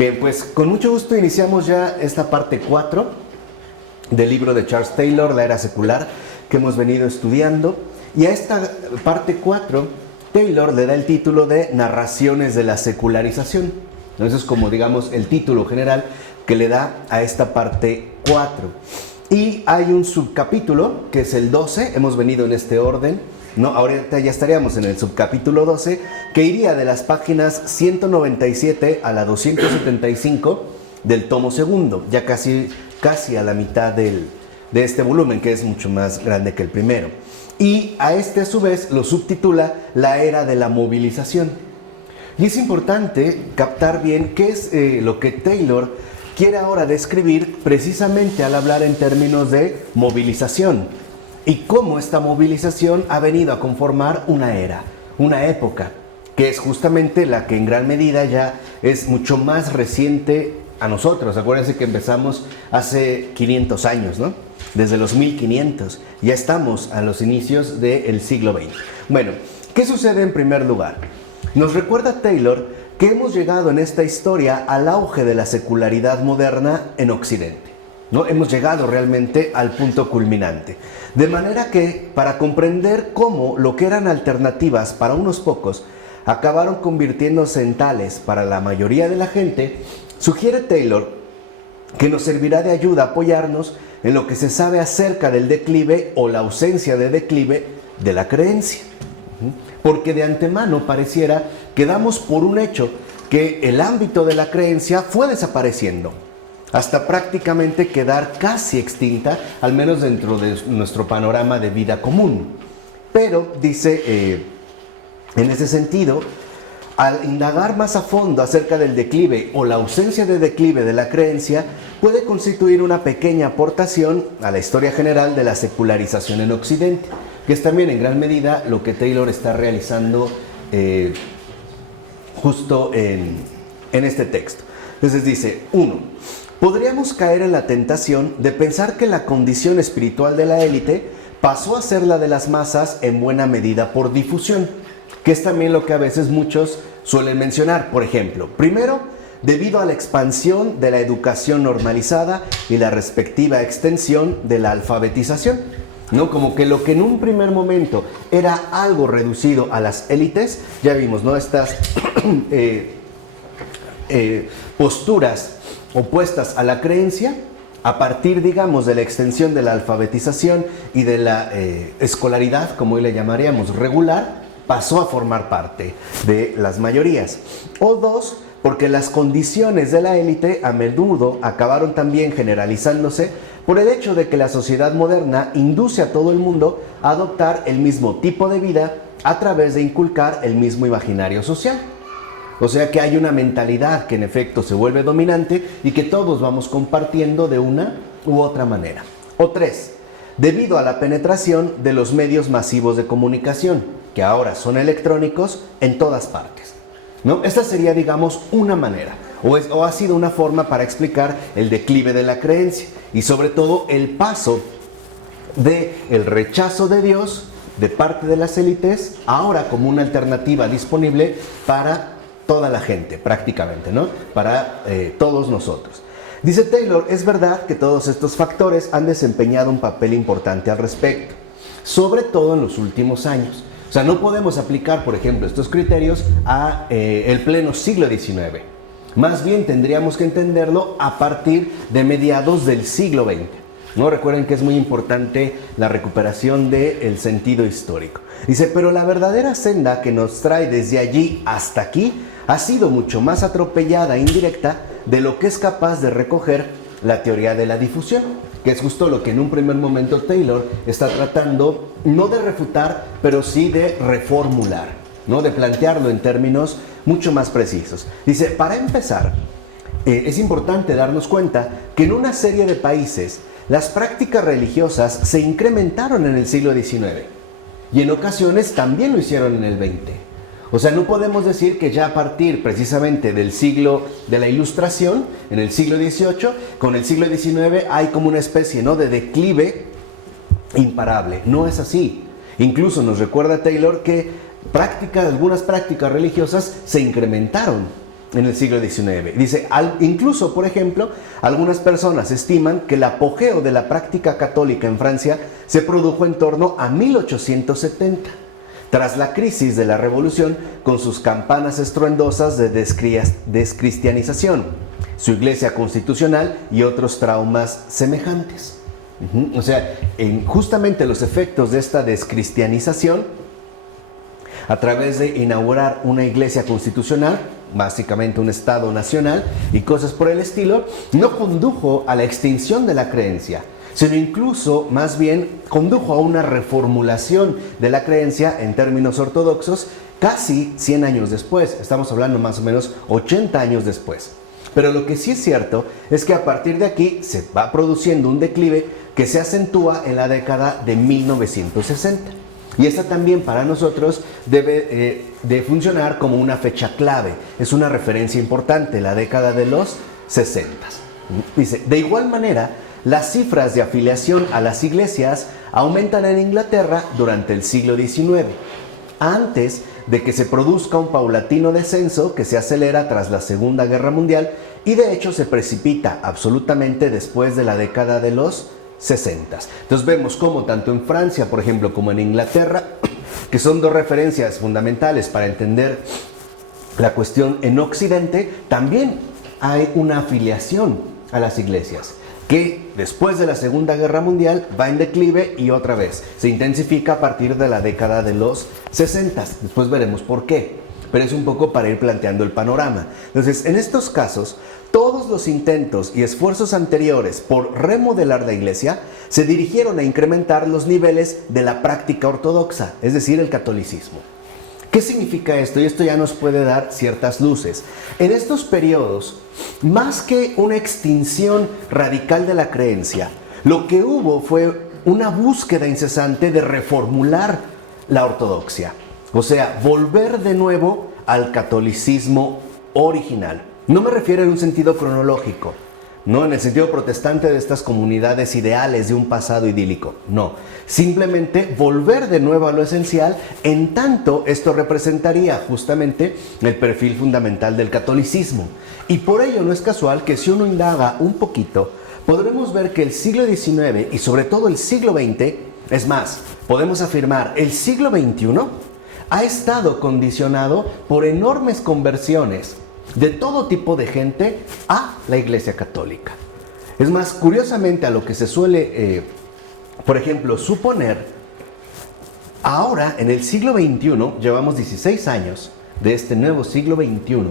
Bien, pues con mucho gusto iniciamos ya esta parte 4 del libro de Charles Taylor, La Era Secular, que hemos venido estudiando. Y a esta parte 4, Taylor le da el título de Narraciones de la Secularización. Entonces es como, digamos, el título general que le da a esta parte 4. Y hay un subcapítulo, que es el 12, hemos venido en este orden, ¿no? Ahorita ya estaríamos en el subcapítulo 12, que iría de las páginas 197 a la 275 del tomo segundo, ya casi a la mitad de este volumen, que es mucho más grande que el primero. Y a este, a su vez, lo subtitula La Era de la Movilización. Y es importante captar bien qué es lo que Taylor quiere ahora describir precisamente al hablar en términos de movilización y cómo esta movilización ha venido a conformar una era, una época, que es justamente la que en gran medida ya es mucho más reciente a nosotros. Acuérdense que empezamos hace 500 años, ¿no? Desde los 1500, ya estamos a los inicios del siglo XX. Bueno, ¿qué sucede en primer lugar? Nos recuerda Taylor que hemos llegado en esta historia al auge de la secularidad moderna en Occidente, ¿no? Hemos llegado realmente al punto culminante. De manera que, para comprender cómo lo que eran alternativas para unos pocos acabaron convirtiéndose en tales para la mayoría de la gente, sugiere Taylor que nos servirá de ayuda apoyarnos en lo que se sabe acerca del declive o la ausencia de declive de la creencia. Porque de antemano pareciera que damos por un hecho que el ámbito de la creencia fue desapareciendo, hasta prácticamente quedar casi extinta, al menos dentro de nuestro panorama de vida común. Pero, dice, en ese sentido, al indagar más a fondo acerca del declive o la ausencia de declive de la creencia, puede constituir una pequeña aportación a la historia general de la secularización en Occidente, que es también en gran medida lo que Taylor está realizando justo en este texto. Entonces dice, 1. Podríamos caer en la tentación de pensar que la condición espiritual de la élite pasó a ser la de las masas en buena medida por difusión, que es también lo que a veces muchos suelen mencionar. Por ejemplo, primero, debido a la expansión de la educación normalizada y la respectiva extensión de la alfabetización, ¿no? Como que lo que en un primer momento era algo reducido a las élites, ya vimos, ¿no? Estas posturas opuestas a la creencia, a partir, digamos, de la extensión de la alfabetización y de la escolaridad, como hoy le llamaríamos, regular, pasó a formar parte de las mayorías. O 2, porque las condiciones de la élite a menudo acabaron también generalizándose por el hecho de que la sociedad moderna induce a todo el mundo a adoptar el mismo tipo de vida a través de inculcar el mismo imaginario social. O sea que hay una mentalidad que en efecto se vuelve dominante y que todos vamos compartiendo de una u otra manera. O 3, debido a la penetración de los medios masivos de comunicación, que ahora son electrónicos en todas partes, ¿no? Esta sería, digamos, una manera, o ha sido una forma para explicar el declive de la creencia y sobre todo el paso del rechazo de Dios de parte de las élites, ahora como una alternativa disponible para toda la gente, prácticamente, ¿no? Para todos nosotros. Dice Taylor, es verdad que todos estos factores han desempeñado un papel importante al respecto, sobre todo en los últimos años. O sea, no podemos aplicar, por ejemplo, estos criterios a el pleno siglo XIX. Más bien tendríamos que entenderlo a partir de mediados del siglo XX. ¿No? Recuerden que es muy importante la recuperación del sentido histórico. Dice, pero la verdadera senda que nos trae desde allí hasta aquí ha sido mucho más atropellada e indirecta de lo que es capaz de recoger la teoría de la difusión, que es justo lo que en un primer momento Taylor está tratando, no de refutar, pero sí de reformular, ¿no? De plantearlo en términos mucho más precisos. Dice, para empezar, es importante darnos cuenta que en una serie de países las prácticas religiosas se incrementaron en el siglo XIX y en ocasiones también lo hicieron en el XX. O sea, no podemos decir que ya a partir precisamente del siglo de la Ilustración, en el siglo XVIII, con el siglo XIX hay como una especie, ¿no?, de declive imparable. No es así. Incluso nos recuerda Taylor que algunas prácticas religiosas se incrementaron en el siglo XIX. Dice, incluso, por ejemplo, algunas personas estiman que el apogeo de la práctica católica en Francia se produjo en torno a 1870, tras la crisis de la Revolución, con sus campanas estruendosas de descristianización, su iglesia constitucional y otros traumas semejantes. O sea, justamente los efectos de esta descristianización, a través de inaugurar una iglesia constitucional, básicamente un Estado nacional y cosas por el estilo, no condujo a la extinción de la creencia, sino incluso más bien condujo a una reformulación de la creencia en términos ortodoxos casi 100 años después. Estamos hablando más o menos 80 años después. Pero lo que sí es cierto es que a partir de aquí se va produciendo un declive que se acentúa en la década de 1960. Y esta también para nosotros debe de funcionar como una fecha clave. Es una referencia importante, la década de los 60. Dice, de igual manera, las cifras de afiliación a las iglesias aumentan en Inglaterra durante el siglo XIX, antes de que se produzca un paulatino descenso que se acelera tras la Segunda Guerra Mundial y de hecho se precipita absolutamente después de la década de los 60. Entonces vemos cómo tanto en Francia, por ejemplo, como en Inglaterra, que son dos referencias fundamentales para entender la cuestión en Occidente, también hay una afiliación a las iglesias, que después de la Segunda Guerra Mundial va en declive y otra vez se intensifica a partir de la década de los 60. Después veremos por qué, pero es un poco para ir planteando el panorama. Entonces, en estos casos, todos los intentos y esfuerzos anteriores por remodelar la iglesia se dirigieron a incrementar los niveles de la práctica ortodoxa, es decir, el catolicismo. ¿Qué significa esto? Y esto ya nos puede dar ciertas luces. En estos periodos, más que una extinción radical de la creencia, lo que hubo fue una búsqueda incesante de reformular la ortodoxia. O sea, volver de nuevo al catolicismo original. No me refiero en un sentido cronológico, no en el sentido protestante de estas comunidades ideales de un pasado idílico, no. Simplemente volver de nuevo a lo esencial, en tanto esto representaría justamente el perfil fundamental del catolicismo. Y por ello no es casual que si uno indaga un poquito, podremos ver que el siglo XIX y sobre todo el siglo XX, es más, podemos afirmar el siglo XXI, ha estado condicionado por enormes conversiones de todo tipo de gente a la Iglesia Católica. Es más, curiosamente a lo que se suele, por ejemplo, suponer, ahora en el siglo XXI, llevamos 16 años de este nuevo siglo XXI,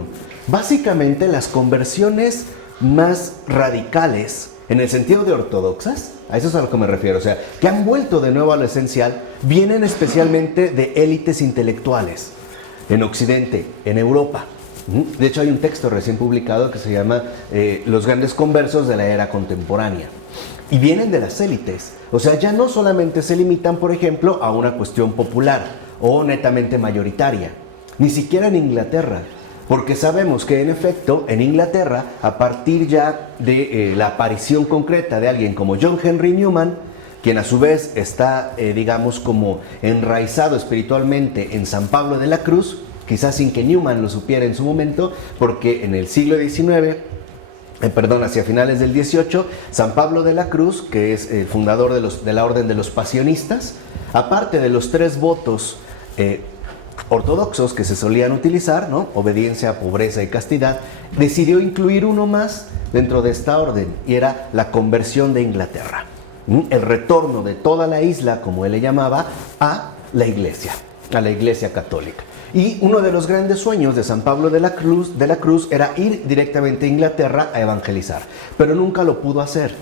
básicamente las conversiones más radicales, en el sentido de ortodoxas, a eso es a lo que me refiero, o sea, que han vuelto de nuevo a lo esencial, vienen especialmente de élites intelectuales, en Occidente, en Europa. De hecho, hay un texto recién publicado que se llama Los grandes conversos de la era contemporánea. Y vienen de las élites. O sea, ya no solamente se limitan, por ejemplo, a una cuestión popular o netamente mayoritaria. Ni siquiera en Inglaterra. Porque sabemos que, en efecto, en Inglaterra, a partir ya de la aparición concreta de alguien como John Henry Newman, quien a su vez está, digamos, como enraizado espiritualmente en San Pablo de la Cruz, quizás sin que Newman lo supiera en su momento, porque en el siglo XIX, hacia finales del XVIII, San Pablo de la Cruz, que es el fundador de la Orden de los Pasionistas, aparte de los 3 votos ortodoxos que se solían utilizar, ¿no? Obediencia, pobreza y castidad, decidió incluir uno más dentro de esta orden, y era la conversión de Inglaterra. El retorno de toda la isla, como él le llamaba, a la iglesia católica. Y uno de los grandes sueños de San Pablo de la Cruz era ir directamente a Inglaterra a evangelizar, pero nunca lo pudo hacer.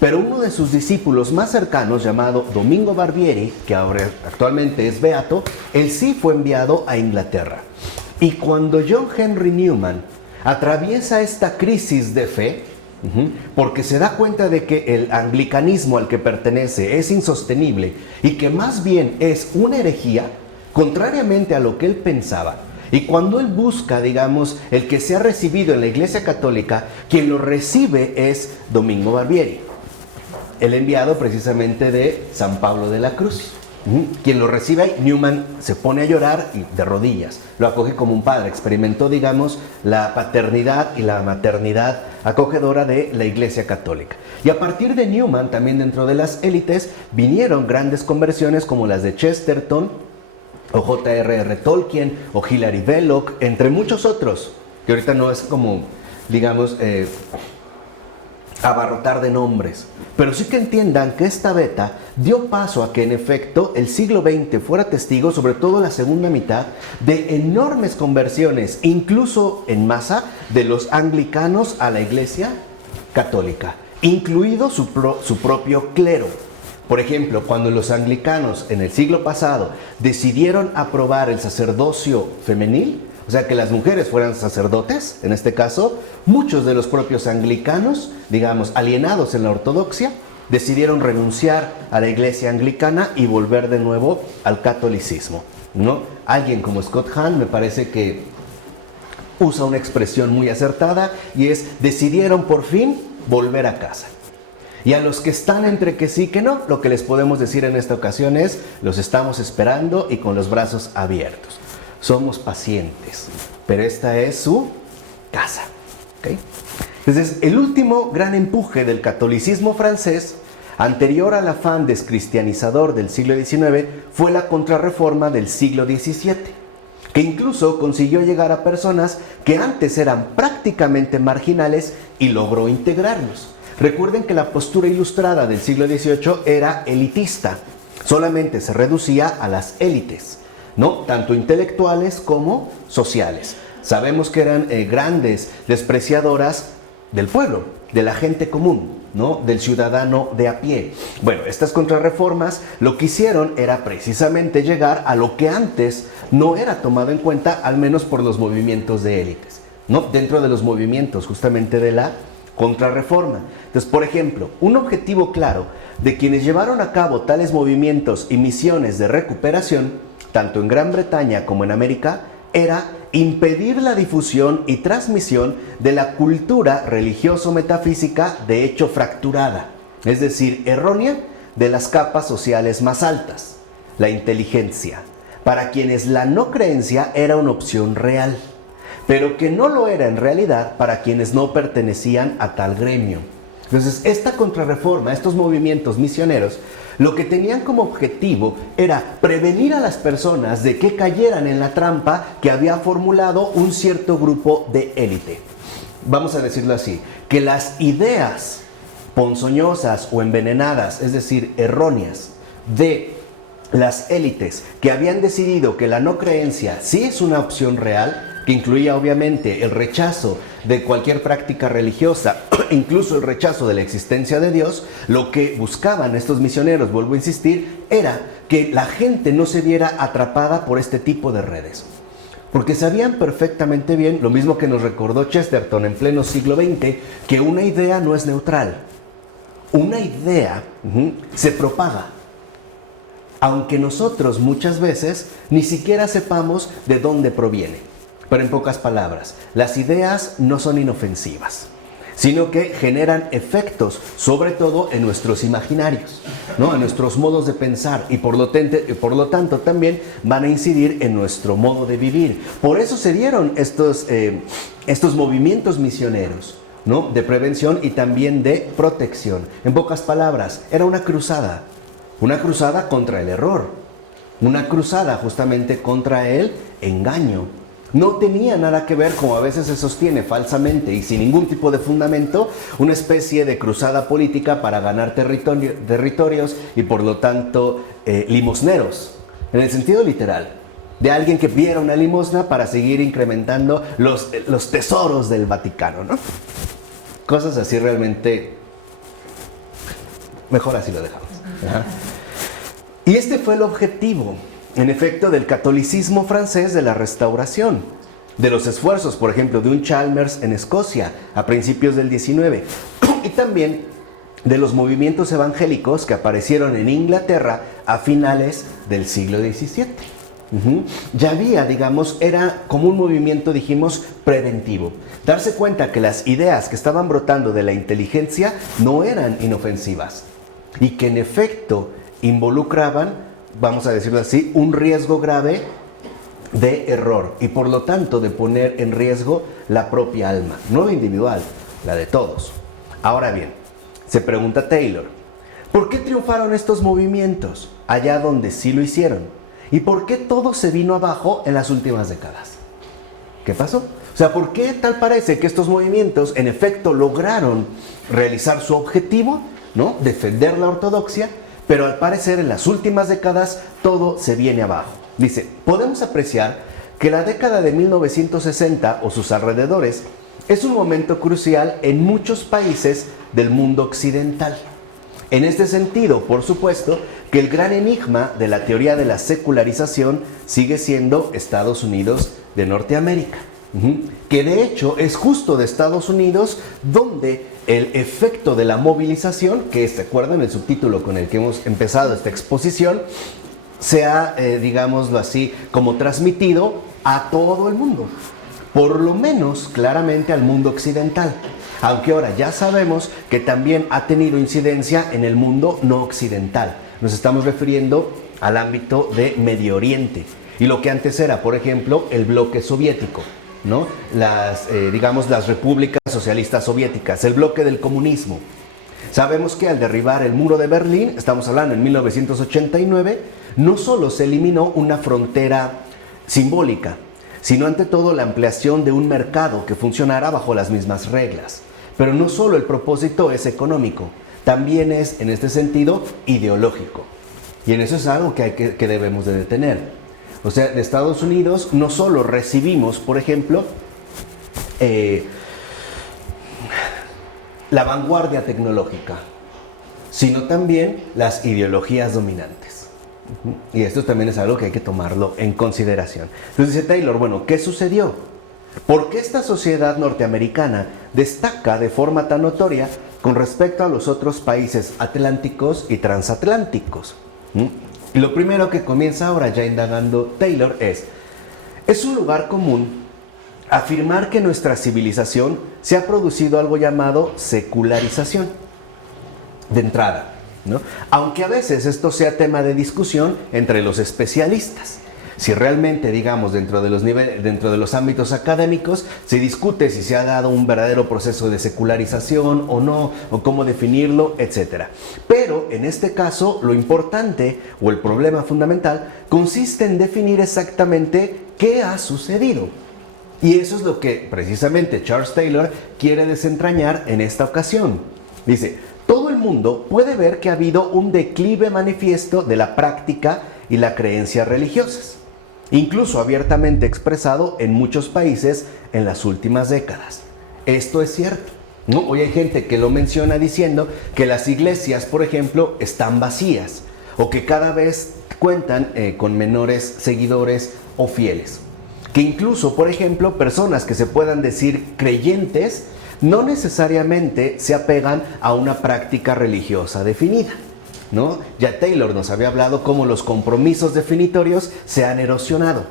Pero uno de sus discípulos más cercanos, llamado Domingo Barbieri, que ahora actualmente es beato, él sí fue enviado a Inglaterra. Y cuando John Henry Newman atraviesa esta crisis de fe, porque se da cuenta de que el anglicanismo al que pertenece es insostenible y que más bien es una herejía, contrariamente a lo que él pensaba, y cuando él busca, digamos, el que sea recibido en la Iglesia Católica, quien lo recibe es Domingo Barbieri, el enviado precisamente de San Pablo de la Cruz. Quien lo recibe ahí, Newman se pone a llorar y de rodillas. Lo acoge como un padre. Experimentó, digamos, la paternidad y la maternidad acogedora de la Iglesia Católica. Y a partir de Newman, también dentro de las élites, vinieron grandes conversiones como las de Chesterton, o J.R.R. Tolkien, o Hilary Belloc, entre muchos otros, que ahorita no es como, digamos, abarrotar de nombres, pero sí que entiendan que esta beta dio paso a que en efecto el siglo XX fuera testigo, sobre todo la segunda mitad, de enormes conversiones, incluso en masa, de los anglicanos a la Iglesia Católica, incluido su propio clero. Por ejemplo, cuando los anglicanos en el siglo pasado decidieron aprobar el sacerdocio femenil, o sea, que las mujeres fueran sacerdotes, en este caso, muchos de los propios anglicanos, digamos, alienados en la ortodoxia, decidieron renunciar a la iglesia anglicana y volver de nuevo al catolicismo, ¿no? Alguien como Scott Hahn me parece que usa una expresión muy acertada y es: decidieron por fin volver a casa. Y a los que están entre que sí que no, lo que les podemos decir en esta ocasión es: los estamos esperando y con los brazos abiertos. Somos pacientes, pero esta es su casa. ¿Okay? Entonces, el último gran empuje del catolicismo francés, anterior al afán descristianizador del siglo XIX, fue la Contrarreforma del siglo XVII, que incluso consiguió llegar a personas que antes eran prácticamente marginales y logró integrarlos. Recuerden que la postura ilustrada del siglo XVIII era elitista, solamente se reducía a las élites, ¿no? Tanto intelectuales como sociales. Sabemos que eran grandes despreciadoras del pueblo, de la gente común, ¿no? Del ciudadano de a pie. Bueno, estas contrarreformas lo que hicieron era precisamente llegar a lo que antes no era tomado en cuenta, al menos por los movimientos de élites, ¿no? Dentro de los movimientos justamente de la Contrarreforma. Entonces, por ejemplo, un objetivo claro de quienes llevaron a cabo tales movimientos y misiones de recuperación, tanto en Gran Bretaña como en América, era impedir la difusión y transmisión de la cultura religioso-metafísica de hecho fracturada, es decir, errónea, de las capas sociales más altas, la inteligencia, para quienes la no creencia era una opción real, pero que no lo era en realidad para quienes no pertenecían a tal gremio. Entonces, esta contrarreforma, estos movimientos misioneros, lo que tenían como objetivo era prevenir a las personas de que cayeran en la trampa que había formulado un cierto grupo de élite. Vamos a decirlo así, que las ideas ponzoñosas o envenenadas, es decir, erróneas, de las élites que habían decidido que la no creencia sí es una opción real, que incluía obviamente el rechazo de cualquier práctica religiosa, incluso el rechazo de la existencia de Dios, lo que buscaban estos misioneros, vuelvo a insistir, era que la gente no se viera atrapada por este tipo de redes. Porque sabían perfectamente bien, lo mismo que nos recordó Chesterton en pleno siglo XX, que una idea no es neutral. Una idea se propaga, aunque nosotros muchas veces ni siquiera sepamos de dónde proviene. Pero en pocas palabras, las ideas no son inofensivas, sino que generan efectos, sobre todo en nuestros imaginarios, ¿no? En nuestros modos de pensar, y por lo tanto también van a incidir en nuestro modo de vivir. Por eso se dieron estos movimientos misioneros, ¿no? De prevención y también de protección. En pocas palabras, era una cruzada contra el error, una cruzada justamente contra el engaño. No tenía nada que ver, como a veces se sostiene falsamente y sin ningún tipo de fundamento, una especie de cruzada política para ganar territorios y por lo tanto limosneros, en el sentido literal, de alguien que pidiera una limosna para seguir incrementando los tesoros del Vaticano, ¿no? Cosas así realmente, mejor así lo dejamos. Ajá. Y este fue el objetivo, en efecto, del catolicismo francés de la Restauración, de los esfuerzos, por ejemplo, de un Chalmers en Escocia a principios del XIX, y también de los movimientos evangélicos que aparecieron en Inglaterra a finales del siglo XVII. Ya había, digamos, era como un movimiento, dijimos, preventivo. Darse cuenta que las ideas que estaban brotando de la inteligencia no eran inofensivas y que en efecto involucraban vamos a decirlo así, un riesgo grave de error y por lo tanto de poner en riesgo la propia alma, no la individual, la de todos. Ahora bien, se pregunta Taylor, ¿por qué triunfaron estos movimientos allá donde sí lo hicieron? ¿Y por qué todo se vino abajo en las últimas décadas? ¿Qué pasó? O sea, ¿por qué tal parece que estos movimientos en efecto lograron realizar su objetivo, ¿no? Defender la ortodoxia, pero al parecer en las últimas décadas todo se viene abajo? Dice, podemos apreciar que la década de 1960 o sus alrededores es un momento crucial en muchos países del mundo occidental. En este sentido, por supuesto, que el gran enigma de la teoría de la secularización sigue siendo Estados Unidos de Norteamérica, que de hecho es justo de Estados Unidos donde el efecto de la movilización, que se acuerdan el subtítulo con el que hemos empezado esta exposición, se ha, digámoslo así, como transmitido a todo el mundo, por lo menos claramente al mundo occidental, aunque ahora ya sabemos que también ha tenido incidencia en el mundo no occidental. Nos estamos refiriendo al ámbito de Medio Oriente y lo que antes era, por ejemplo, el bloque soviético, ¿no? Las repúblicas socialistas soviéticas, el bloque del comunismo. Sabemos que al derribar el muro de Berlín, estamos hablando en 1989, no solo se eliminó una frontera simbólica, sino ante todo la ampliación de un mercado que funcionara bajo las mismas reglas. Pero no solo el propósito es económico, también es, en este sentido, ideológico. Y en eso es algo que debemos de detener. O sea, de Estados Unidos no solo recibimos, por ejemplo, la vanguardia tecnológica, sino también las ideologías dominantes. Y esto también es algo que hay que tomarlo en consideración. Entonces dice Taylor, bueno, ¿qué sucedió? ¿Por qué esta sociedad norteamericana destaca de forma tan notoria con respecto a los otros países atlánticos y transatlánticos? Y lo primero que comienza ahora ya indagando Taylor es un lugar común afirmar que nuestra civilización se ha producido algo llamado secularización de entrada, ¿no? Aunque a veces esto sea tema de discusión entre los especialistas. Si realmente, digamos, dentro de los ámbitos académicos se discute si se ha dado un verdadero proceso de secularización o no, o cómo definirlo, etc. Pero en este caso lo importante o el problema fundamental consiste en definir exactamente qué ha sucedido. Y eso es lo que precisamente Charles Taylor quiere desentrañar en esta ocasión. Dice, todo el mundo puede ver que ha habido un declive manifiesto de la práctica y la creencia religiosas, incluso abiertamente expresado en muchos países en las últimas décadas. Esto es cierto, ¿no? Hoy hay gente que lo menciona diciendo que las iglesias, por ejemplo, están vacías o que cada vez cuentan con menores seguidores o fieles. Que incluso, por ejemplo, personas que se puedan decir creyentes no necesariamente se apegan a una práctica religiosa definida, ¿no? Ya Taylor nos había hablado cómo los compromisos definitorios se han erosionado.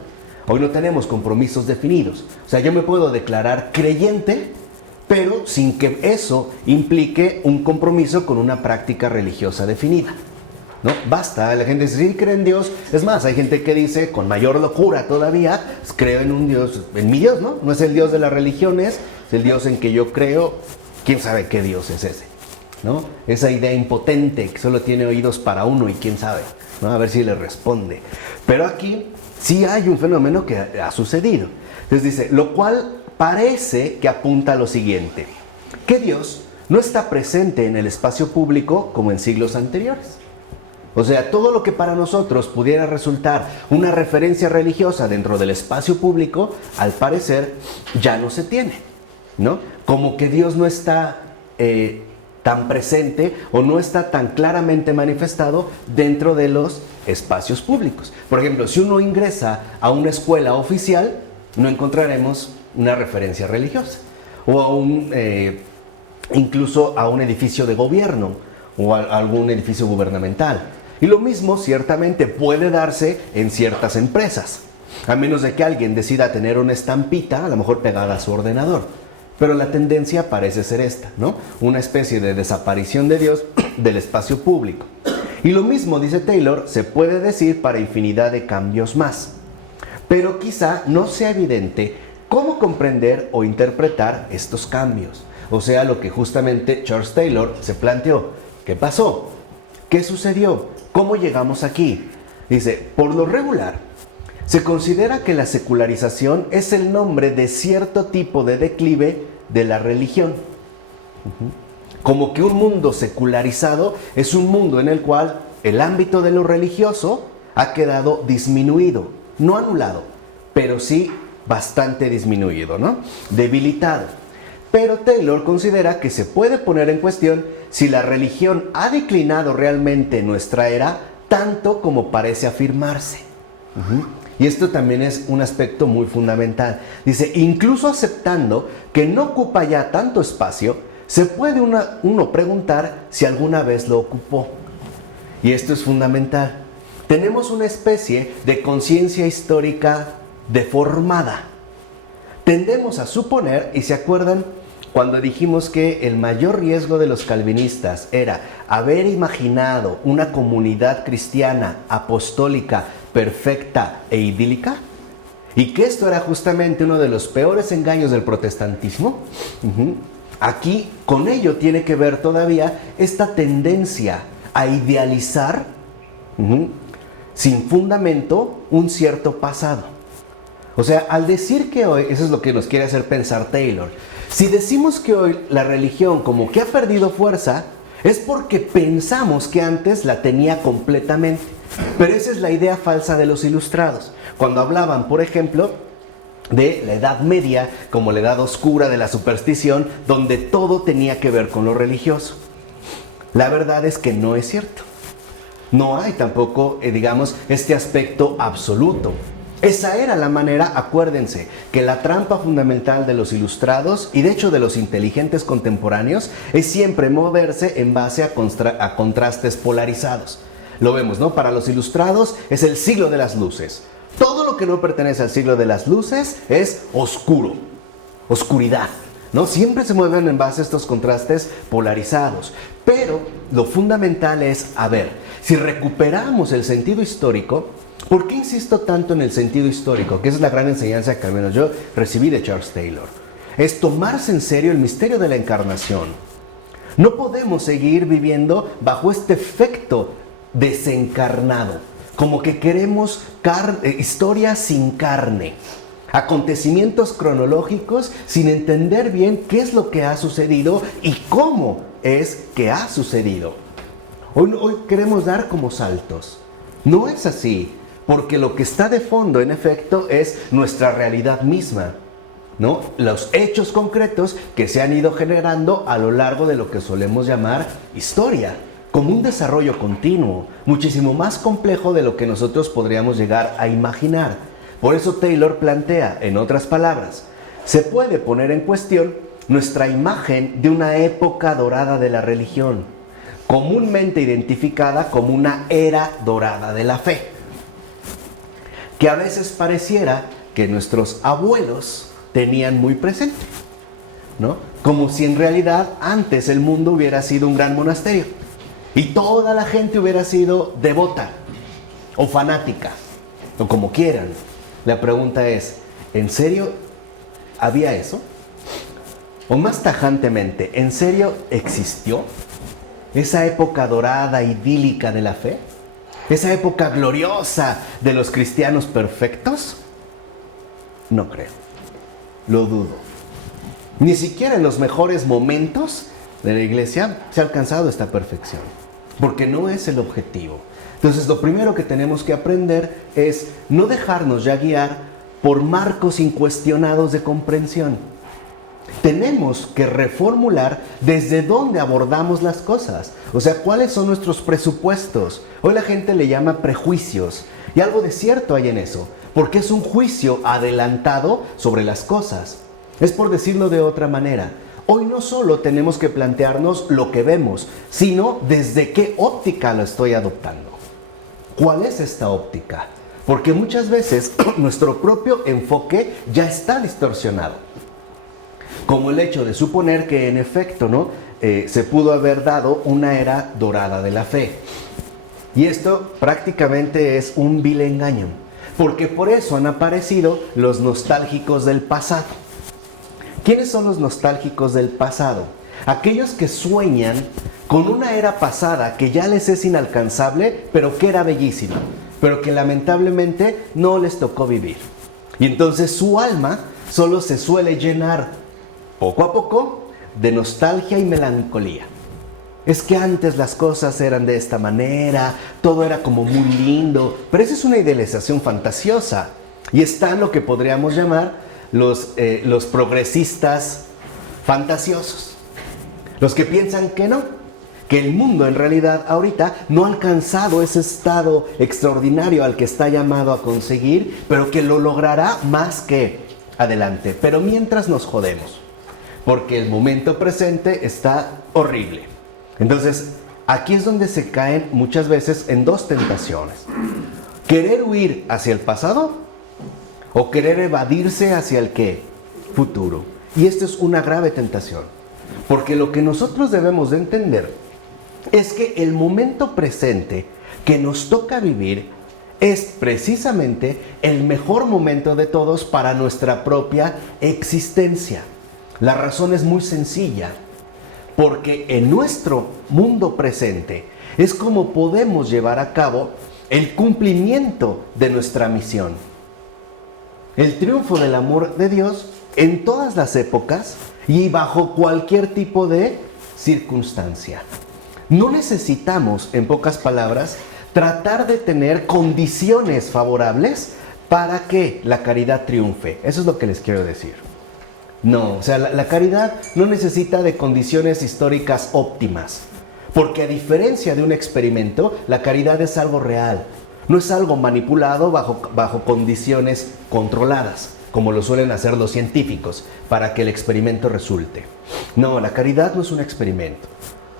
Hoy no tenemos compromisos definidos. O sea, yo me puedo declarar creyente, pero sin que eso implique un compromiso con una práctica religiosa definida, ¿no? Basta, la gente dice, sí, cree en Dios. Es más, hay gente que dice, con mayor locura todavía, creo en un Dios, en mi Dios, ¿no? No es el Dios de las religiones, es el Dios en que yo creo. ¿Quién sabe qué Dios es ese? ¿No? Esa idea impotente que solo tiene oídos para uno y quién sabe, ¿no? A ver si le responde. Pero aquí sí hay un fenómeno que ha sucedido. Entonces dice, lo cual parece que apunta a lo siguiente, que Dios no está presente en el espacio público como en siglos anteriores. O sea, todo lo que para nosotros pudiera resultar una referencia religiosa dentro del espacio público, al parecer ya no se tiene, ¿no? Como que Dios no está tan presente o no está tan claramente manifestado dentro de los espacios públicos. Por ejemplo, si uno ingresa a una escuela oficial, no encontraremos una referencia religiosa. O incluso a un edificio de gobierno o a algún edificio gubernamental. Y lo mismo ciertamente puede darse en ciertas empresas, a menos de que alguien decida tener una estampita, a lo mejor pegada a su ordenador. Pero la tendencia parece ser esta, ¿no? Una especie de desaparición de Dios del espacio público. Y lo mismo, dice Taylor, se puede decir para infinidad de cambios más. Pero quizá no sea evidente cómo comprender o interpretar estos cambios. O sea, lo que justamente Charles Taylor se planteó. ¿Qué pasó? ¿Qué sucedió? ¿Cómo llegamos aquí? Dice, por lo regular, se considera que la secularización es el nombre de cierto tipo de declive de la religión. Como que un mundo secularizado es un mundo en el cual el ámbito de lo religioso ha quedado disminuido, no anulado, pero sí bastante disminuido, ¿no? Debilitado. Pero Taylor considera que se puede poner en cuestión si la religión ha declinado realmente en nuestra era, tanto como parece afirmarse. Y esto también es un aspecto muy fundamental. Dice, incluso aceptando que no ocupa ya tanto espacio, se puede uno preguntar si alguna vez lo ocupó. Y esto es fundamental. Tenemos una especie de conciencia histórica deformada. Tendemos a suponer, y se acuerdan cuando dijimos que el mayor riesgo de los calvinistas era haber imaginado una comunidad cristiana, apostólica, perfecta e idílica, y que esto era justamente uno de los peores engaños del protestantismo. Aquí con ello tiene que ver todavía esta tendencia a idealizar sin fundamento un cierto pasado. O sea, al decir que hoy, eso es lo que nos quiere hacer pensar Taylor, si decimos que hoy la religión como que ha perdido fuerza, es porque pensamos que antes la tenía completamente. Pero esa es la idea falsa de los ilustrados. Cuando hablaban, por ejemplo, de la Edad Media como la edad oscura de la superstición, donde todo tenía que ver con lo religioso. La verdad es que no es cierto. No hay tampoco, digamos, este aspecto absoluto. Esa era la manera, acuérdense, que la trampa fundamental de los ilustrados y de hecho de los inteligentes contemporáneos es siempre moverse en base a contrastes polarizados. Lo vemos, ¿no? Para los ilustrados es el siglo de las luces. Todo lo que no pertenece al siglo de las luces es oscuro, oscuridad, ¿no? Siempre se mueven en base a estos contrastes polarizados. Pero lo fundamental es, a ver, si recuperamos el sentido histórico, ¿por qué insisto tanto en el sentido histórico? Que esa es la gran enseñanza que al menos yo recibí de Charles Taylor. Es tomarse en serio el misterio de la encarnación. No podemos seguir viviendo bajo este efecto desencarnado, como que queremos historias sin carne, acontecimientos cronológicos sin entender bien qué es lo que ha sucedido y cómo es que ha sucedido. Hoy queremos dar como saltos. No es así, porque lo que está de fondo, en efecto, es nuestra realidad misma, ¿no? Los hechos concretos que se han ido generando a lo largo de lo que solemos llamar historia, como un desarrollo continuo, muchísimo más complejo de lo que nosotros podríamos llegar a imaginar. Por eso Taylor plantea, en otras palabras, se puede poner en cuestión nuestra imagen de una época dorada de la religión, comúnmente identificada como una era dorada de la fe, que a veces pareciera que nuestros abuelos tenían muy presente, ¿no? Como si en realidad antes el mundo hubiera sido un gran monasterio y toda la gente hubiera sido devota o fanática, o como quieran. La pregunta es, ¿en serio había eso? O más tajantemente, ¿en serio existió esa época dorada, idílica de la fe? ¿Esa época gloriosa de los cristianos perfectos? No creo. Lo dudo. Ni siquiera en los mejores momentos de la iglesia se ha alcanzado esta perfección, porque no es el objetivo. Entonces, lo primero que tenemos que aprender es no dejarnos ya guiar por marcos incuestionados de comprensión. Tenemos que reformular desde dónde abordamos las cosas. O sea, ¿cuáles son nuestros presupuestos? Hoy la gente le llama prejuicios. Y algo de cierto hay en eso, porque es un juicio adelantado sobre las cosas. Es por decirlo de otra manera. Hoy no solo tenemos que plantearnos lo que vemos, sino desde qué óptica lo estoy adoptando. ¿Cuál es esta óptica? Porque muchas veces nuestro propio enfoque ya está distorsionado. Como el hecho de suponer que en efecto, ¿no? Se pudo haber dado una era dorada de la fe. Y esto prácticamente es un vil engaño, porque por eso han aparecido los nostálgicos del pasado. ¿Quiénes son los nostálgicos del pasado? Aquellos que sueñan con una era pasada que ya les es inalcanzable, pero que era bellísima, pero que lamentablemente no les tocó vivir. Y entonces su alma solo se suele llenar poco a poco de nostalgia y melancolía. Es que antes las cosas eran de esta manera, todo era como muy lindo, pero esa es una idealización fantasiosa. Y están lo que podríamos llamar los progresistas fantasiosos. Los que piensan que no, que el mundo en realidad ahorita no ha alcanzado ese estado extraordinario al que está llamado a conseguir, pero que lo logrará más que adelante. Pero mientras nos jodemos, porque el momento presente está horrible. Entonces, aquí es donde se caen muchas veces en dos tentaciones. Querer huir hacia el pasado o querer evadirse hacia el ¿qué? Futuro. Y esto es una grave tentación. Porque lo que nosotros debemos de entender es que el momento presente que nos toca vivir es precisamente el mejor momento de todos para nuestra propia existencia. La razón es muy sencilla. Porque en nuestro mundo presente es como podemos llevar a cabo el cumplimiento de nuestra misión. El triunfo del amor de Dios en todas las épocas y bajo cualquier tipo de circunstancia. No necesitamos, en pocas palabras, tratar de tener condiciones favorables para que la caridad triunfe. Eso es lo que les quiero decir. No, o sea, la caridad no necesita de condiciones históricas óptimas, porque a diferencia de un experimento, la caridad es algo real, no es algo manipulado bajo condiciones controladas, como lo suelen hacer los científicos, para que el experimento resulte. No, la caridad no es un experimento,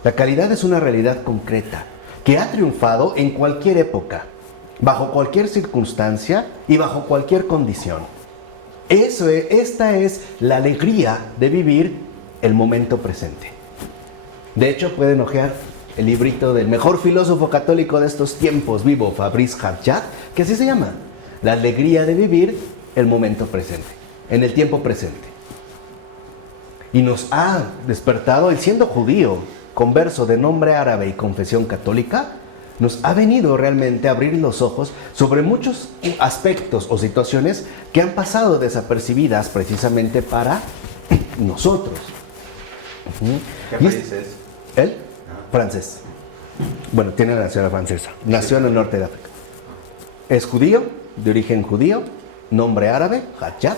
la caridad es una realidad concreta, que ha triunfado en cualquier época, bajo cualquier circunstancia y bajo cualquier condición. Esta es la alegría de vivir el momento presente. De hecho, pueden hojear el librito del mejor filósofo católico de estos tiempos vivo, Fabrice Harjat, que así se llama, la alegría de vivir el momento presente, en el tiempo presente. Y nos ha despertado, él siendo judío, converso de nombre árabe y confesión católica, nos ha venido realmente a abrir los ojos sobre muchos aspectos o situaciones que han pasado desapercibidas precisamente para nosotros. ¿Qué país es? ¿Él? Francés. Bueno, tiene la nacionalidad francesa. Nació en el norte de África. Es judío, de origen judío, nombre árabe, Hajjat,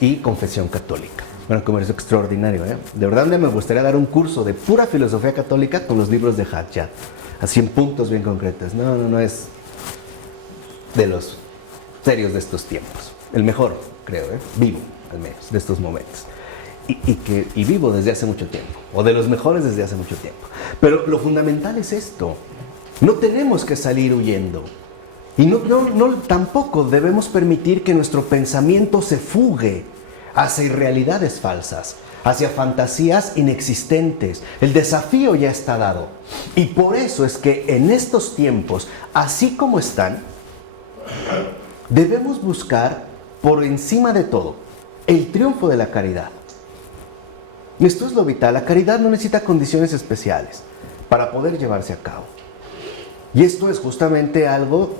y confesión católica. Bueno, como es extraordinario, ¿eh? De verdad me gustaría dar un curso de pura filosofía católica con los libros de Hajjat. Así en puntos bien concretos. No es de los serios de estos tiempos. El mejor, creo, vivo, al menos, de estos momentos. Y vivo desde hace mucho tiempo. O de los mejores desde hace mucho tiempo. Pero lo fundamental es esto. No tenemos que salir huyendo. Y tampoco debemos permitir que nuestro pensamiento se fugue hacia irrealidades falsas, hacia fantasías inexistentes. El desafío ya está dado. Y por eso es que en estos tiempos, así como están, debemos buscar por encima de todo el triunfo de la caridad. Esto es lo vital. La caridad no necesita condiciones especiales para poder llevarse a cabo. Y esto es justamente algo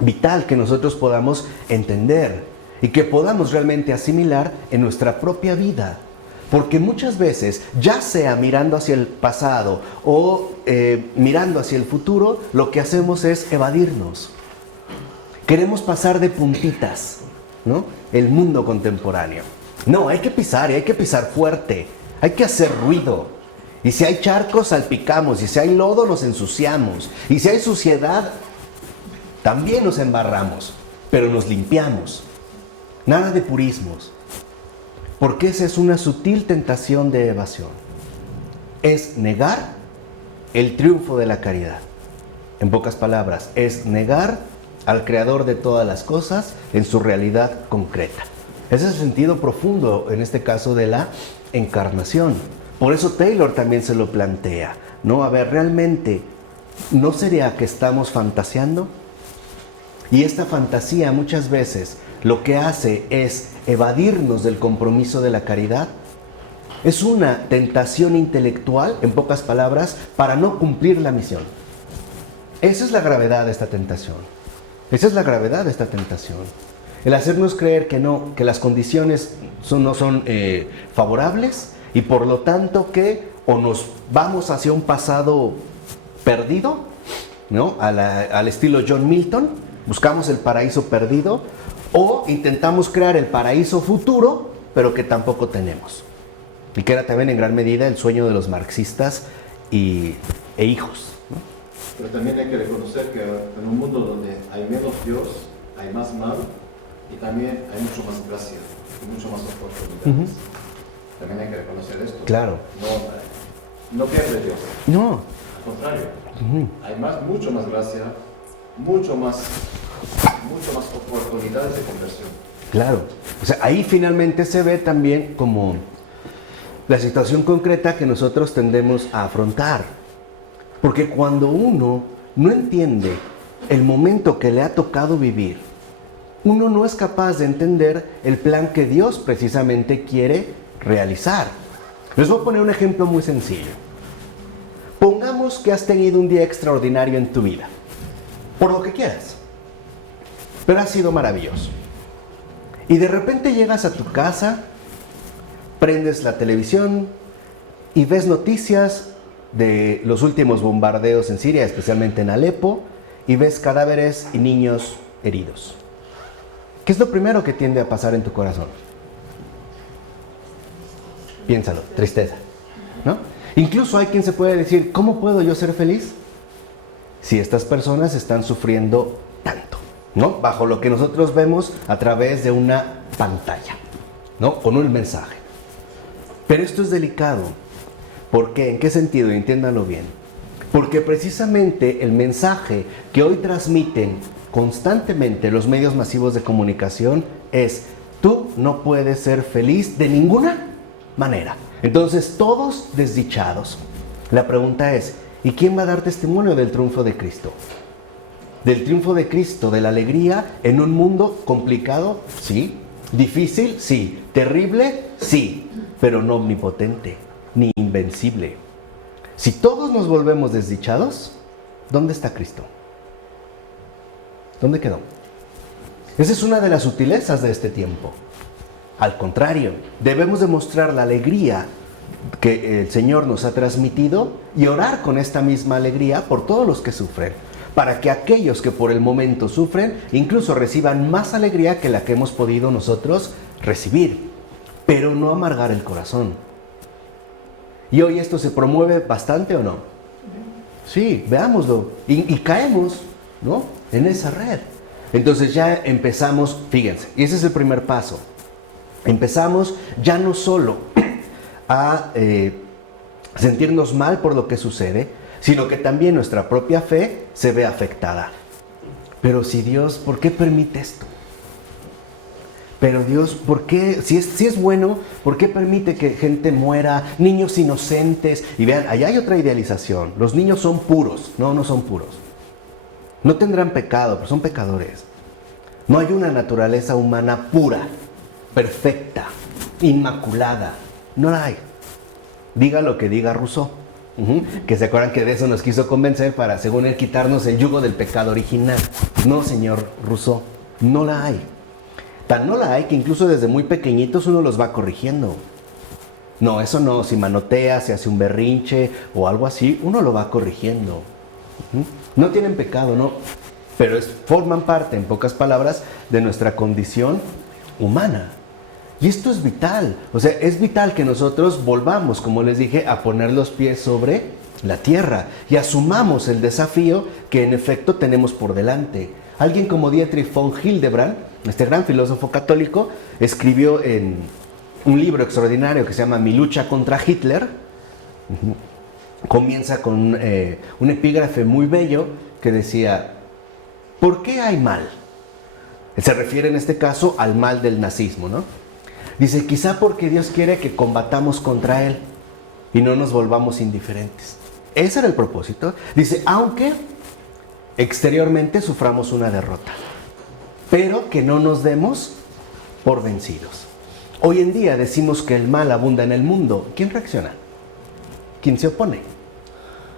vital que nosotros podamos entender y que podamos realmente asimilar en nuestra propia vida. Porque muchas veces, ya sea mirando hacia el pasado o mirando hacia el futuro, lo que hacemos es evadirnos. Queremos pasar de puntitas, ¿no? El mundo contemporáneo. No, hay que pisar fuerte, hay que hacer ruido. Y si hay charcos, salpicamos, y si hay lodo, nos ensuciamos. Y si hay suciedad, también nos embarramos, pero nos limpiamos. Nada de purismos. Porque esa es una sutil tentación de evasión. Es negar el triunfo de la caridad. En pocas palabras, es negar al creador de todas las cosas en su realidad concreta. Ese es el sentido profundo, en este caso, de la encarnación. Por eso Taylor también se lo plantea, ¿no? A ver, realmente, ¿no sería que estamos fantaseando? Y esta fantasía muchas veces lo que hace es evadirnos del compromiso de la caridad. Es una tentación intelectual, en pocas palabras, para no cumplir la misión. Esa es la gravedad de esta tentación. Esa es la gravedad de esta tentación. El hacernos creer que no, que las condiciones no son favorables y por lo tanto que o nos vamos hacia un pasado perdido, ¿no? Al estilo John Milton, buscamos el paraíso perdido, o intentamos crear el paraíso futuro, pero que tampoco tenemos. Y que era también en gran medida el sueño de los marxistas e hijos, ¿no? Pero también hay que reconocer que en un mundo donde hay menos Dios, hay más mal y también hay mucho más gracia y mucho más oportunidades. También hay que reconocer esto. Claro. No pierde Dios. No. Al contrario, hay mucho más gracia, mucho más oportunidades de conversión. Claro. O sea, ahí finalmente se ve también como la situación concreta que nosotros tendemos a afrontar. Porque cuando uno no entiende el momento que le ha tocado vivir, uno no es capaz de entender el plan que Dios precisamente quiere realizar. Les voy a poner un ejemplo muy sencillo. Pongamos que has tenido un día extraordinario en tu vida, por lo que quieras, pero ha sido maravilloso. Y de repente llegas a tu casa, prendes la televisión y ves noticias de los últimos bombardeos en Siria, especialmente en Alepo, y ves cadáveres y niños heridos. ¿Qué es lo primero que tiende a pasar en tu corazón? Piénsalo, tristeza, ¿no? Incluso hay quien se puede decir, ¿cómo puedo yo ser feliz si estas personas están sufriendo tanto, ¿no? Bajo lo que nosotros vemos a través de una pantalla, ¿no? Con un mensaje. Pero esto es delicado. ¿Por qué? ¿En qué sentido? Entiéndanlo bien. Porque precisamente el mensaje que hoy transmiten constantemente los medios masivos de comunicación es: tú no puedes ser feliz de ninguna manera. Entonces, todos desdichados. La pregunta es, ¿y quién va a dar testimonio del triunfo de Cristo? Del triunfo de Cristo, de la alegría en un mundo complicado, sí. Difícil, sí. Terrible, sí. Pero no omnipotente, ni invencible. Si todos nos volvemos desdichados, ¿dónde está Cristo? ¿Dónde quedó? Esa es una de las sutilezas de este tiempo. Al contrario, debemos demostrar la alegría que el Señor nos ha transmitido y orar con esta misma alegría por todos los que sufren, para que aquellos que por el momento sufren incluso reciban más alegría que la que hemos podido nosotros recibir, pero no amargar el corazón. ¿Y hoy esto se promueve bastante o no? Sí, veámoslo. Y caemos, ¿no?, en esa red. Entonces ya empezamos, fíjense, y ese es el primer paso. Empezamos ya no solo a sentirnos mal por lo que sucede, sino que también nuestra propia fe se ve afectada. Pero si Dios, ¿por qué permite esto? Pero Dios, ¿por qué? Si es bueno, ¿por qué permite que gente muera, niños inocentes? Y vean, allá hay otra idealización. Los niños son puros. No, no son puros. No tendrán pecado, pero son pecadores. No hay una naturaleza humana pura, perfecta, inmaculada. No la hay. Diga lo que diga Rousseau. Que se acuerdan que de eso nos quiso convencer para, según él, quitarnos el yugo del pecado original. No, señor Rousseau, no la hay. Tan no la hay que incluso desde muy pequeñitos uno los va corrigiendo. No, eso no, si manotea, si hace un berrinche o algo así, uno lo va corrigiendo. No tienen pecado, no, pero forman parte, en pocas palabras, de nuestra condición humana. Y esto es vital, o sea, es vital que nosotros volvamos, como les dije, a poner los pies sobre la tierra y asumamos el desafío que en efecto tenemos por delante. Alguien como Dietrich von Hildebrand, este gran filósofo católico, escribió en un libro extraordinario que se llama Mi lucha contra Hitler. Comienza con un epígrafe muy bello que decía: ¿por qué hay mal? Se refiere en este caso al mal del nazismo, ¿no? Dice, quizá porque Dios quiere que combatamos contra él y no nos volvamos indiferentes. Ese era el propósito. Dice, aunque exteriormente suframos una derrota, pero que no nos demos por vencidos. Hoy en día decimos que el mal abunda en el mundo. ¿Quién reacciona? ¿Quién se opone?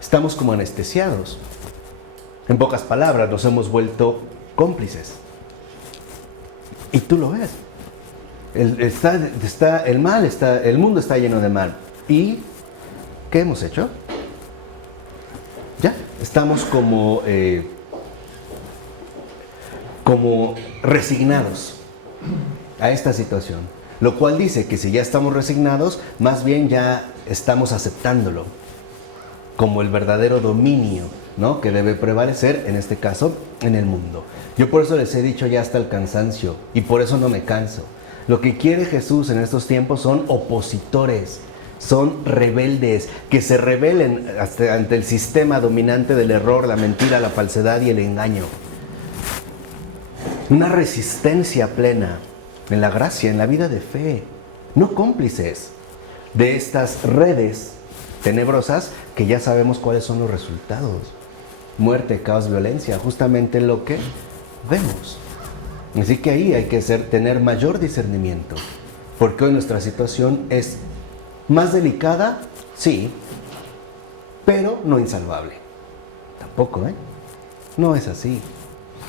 Estamos como anestesiados. En pocas palabras, nos hemos vuelto cómplices. Y tú lo ves. El mundo está lleno de mal. ¿Y qué hemos hecho? Ya, estamos como resignados a esta situación. Lo cual dice que si ya estamos resignados, más bien ya estamos aceptándolo como el verdadero dominio, ¿no?, que debe prevalecer, en este caso, en el mundo. Yo por eso les he dicho ya hasta el cansancio, y por eso no me canso. Lo que quiere Jesús en estos tiempos son opositores, son rebeldes, que se rebelen ante el sistema dominante del error, la mentira, la falsedad y el engaño. Una resistencia plena en la gracia, en la vida de fe, no cómplices de estas redes tenebrosas que ya sabemos cuáles son los resultados. Muerte, caos, violencia, justamente lo que vemos. Así que ahí hay que tener mayor discernimiento, porque hoy nuestra situación es más delicada, sí, pero no insalvable. Tampoco, no es así.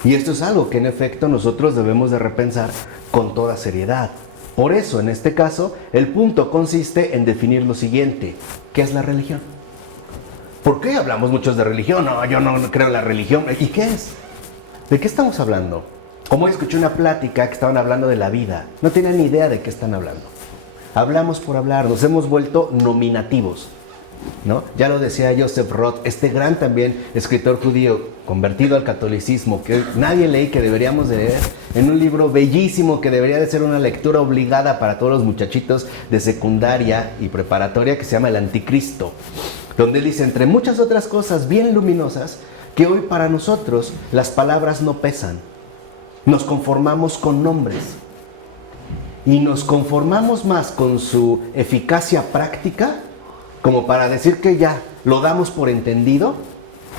Y esto es algo que en efecto nosotros debemos de repensar con toda seriedad. Por eso, en este caso, el punto consiste en definir lo siguiente: ¿qué es la religión? ¿Por qué hablamos muchos de religión? No, yo no creo en la religión. ¿Y qué es? ¿De qué estamos hablando? Como hoy escuché una plática que estaban hablando de la vida. No tenían ni idea de qué están hablando. Hablamos por hablar, nos hemos vuelto nominativos, ¿no? Ya lo decía Joseph Roth, este gran también escritor judío convertido al catolicismo, que nadie lee, que deberíamos de leer, en un libro bellísimo que debería de ser una lectura obligada para todos los muchachitos de secundaria y preparatoria, que se llama El Anticristo, donde él dice, entre muchas otras cosas bien luminosas, que hoy para nosotros las palabras no pesan, nos conformamos con nombres y nos conformamos más con su eficacia práctica, como para decir que ya lo damos por entendido,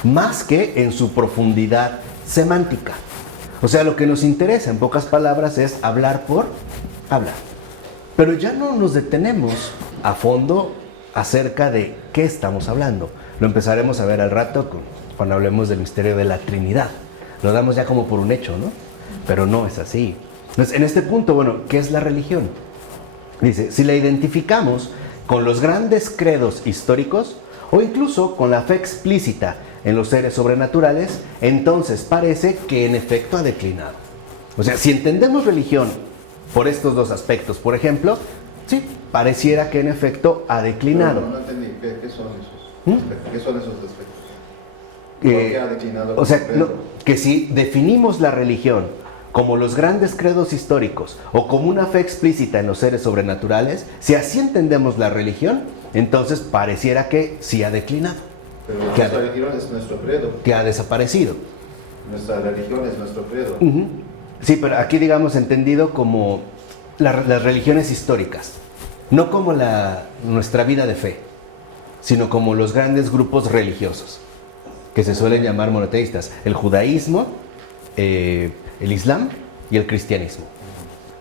más que en su profundidad semántica. O sea, lo que nos interesa, en pocas palabras, es hablar por hablar. Pero ya no nos detenemos a fondo acerca de qué estamos hablando. Lo empezaremos a ver al rato cuando hablemos del misterio de la Trinidad. Lo damos ya como por un hecho, ¿no? Pero no es así. Entonces, en este punto, bueno, ¿qué es la religión? Dice, si la identificamos con los grandes credos históricos o incluso con la fe explícita en los seres sobrenaturales, entonces parece que en efecto ha declinado. O sea, si entendemos religión por estos dos aspectos, por ejemplo, sí, pareciera que en efecto ha declinado. No entendí, ¿qué son esos? ¿Qué son esos aspectos? ¿Por qué ha declinado? O sea, que si definimos la religión como los grandes credos históricos o como una fe explícita en los seres sobrenaturales, si así entendemos la religión, entonces pareciera que sí ha declinado. Pero nuestra religión es nuestro credo. Que ha desaparecido. Nuestra religión es nuestro credo. Sí, pero aquí digamos entendido como las religiones históricas, no como nuestra vida de fe, sino como los grandes grupos religiosos, que se suelen llamar monoteístas, el judaísmo, el islam y el cristianismo,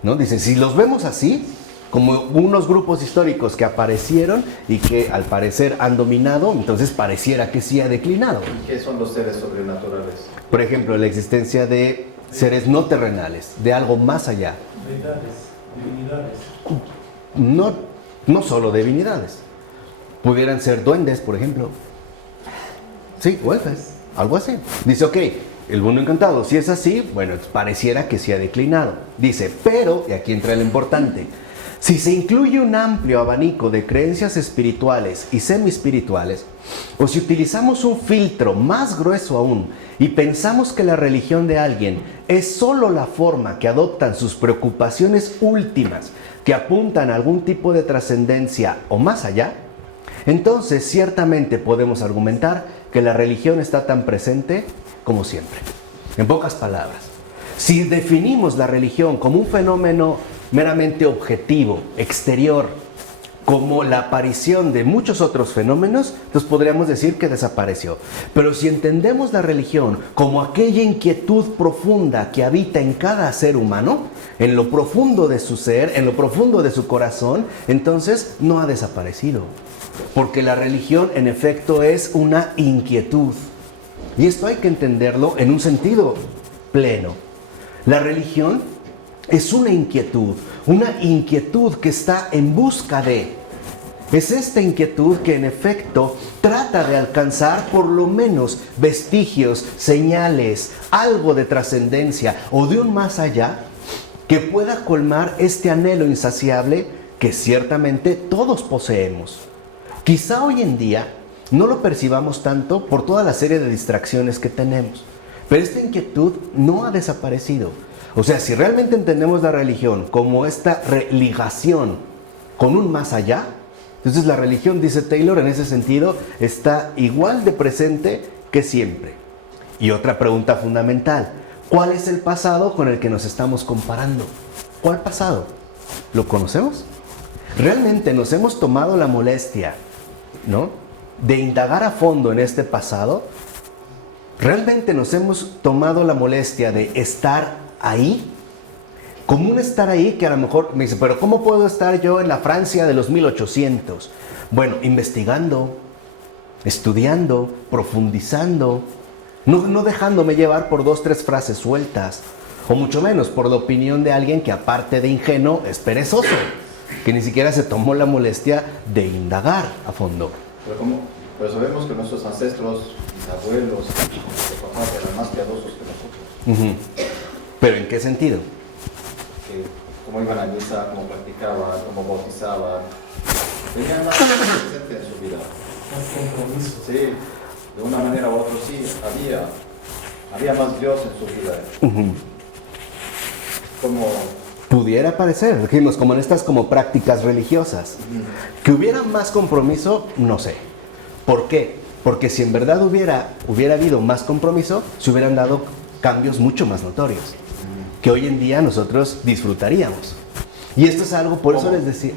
¿no? Dicen, si los vemos así, como unos grupos históricos que aparecieron y que al parecer han dominado, entonces pareciera que sí ha declinado. ¿Qué son los seres sobrenaturales? Por ejemplo, la existencia de seres no terrenales, de algo más allá. Divinidades. No solo divinidades. Pudieran ser duendes, por ejemplo. Sí, o elfes, algo así. Dice, ok, el mundo encantado, si es así, bueno, pareciera que sí ha declinado. Dice, pero, y aquí entra lo importante, si se incluye un amplio abanico de creencias espirituales y semi-espirituales, o si utilizamos un filtro más grueso aún y pensamos que la religión de alguien es solo la forma que adoptan sus preocupaciones últimas que apuntan a algún tipo de trascendencia o más allá, entonces ciertamente podemos argumentar que la religión está tan presente como siempre. En pocas palabras, si definimos la religión como un fenómeno meramente objetivo, exterior, como la aparición de muchos otros fenómenos, entonces podríamos decir que desapareció. Pero si entendemos la religión como aquella inquietud profunda que habita en cada ser humano, en lo profundo de su ser, en lo profundo de su corazón, entonces no ha desaparecido. Porque la religión en efecto es una inquietud. Y esto hay que entenderlo en un sentido pleno. La religión es una inquietud que está en busca de. Es esta inquietud que en efecto trata de alcanzar por lo menos vestigios, señales, algo de trascendencia o de un más allá que pueda colmar este anhelo insaciable que ciertamente todos poseemos. Quizá hoy en día no lo percibamos tanto por toda la serie de distracciones que tenemos, pero esta inquietud no ha desaparecido. O sea, si realmente entendemos la religión como esta ligación con un más allá, entonces la religión, dice Taylor, en ese sentido, está igual de presente que siempre. Y otra pregunta fundamental, ¿cuál es el pasado con el que nos estamos comparando? ¿Cuál pasado? ¿Lo conocemos? ¿Realmente nos hemos tomado la molestia, ¿no?, de indagar a fondo en este pasado? ¿Realmente nos hemos tomado la molestia de estar ahí? Como un estar ahí que a lo mejor me dice, pero ¿cómo puedo estar yo en la Francia de los 1800? Bueno, investigando, estudiando, profundizando, no dejándome llevar por 2, 3 frases sueltas, o mucho menos por la opinión de alguien que aparte de ingenuo es perezoso, que ni siquiera se tomó la molestia de indagar a fondo. Pero sabemos que nuestros ancestros, mis abuelos, mis papás eran más piadosos que nosotros. ¿Pero en qué sentido? Cómo iban a misa, cómo practicaban, cómo bautizaban. Tenían más presente en su vida. Un compromiso. Sí, de una manera u otra sí, había más Dios en su vida. Como pudiera parecer, dijimos, como en estas como prácticas religiosas. Que hubiera más compromiso, no sé. ¿Por qué? Porque si en verdad hubiera habido más compromiso, se hubieran dado cambios mucho más notorios, que hoy en día nosotros disfrutaríamos. Y esto es algo, por eso les decía,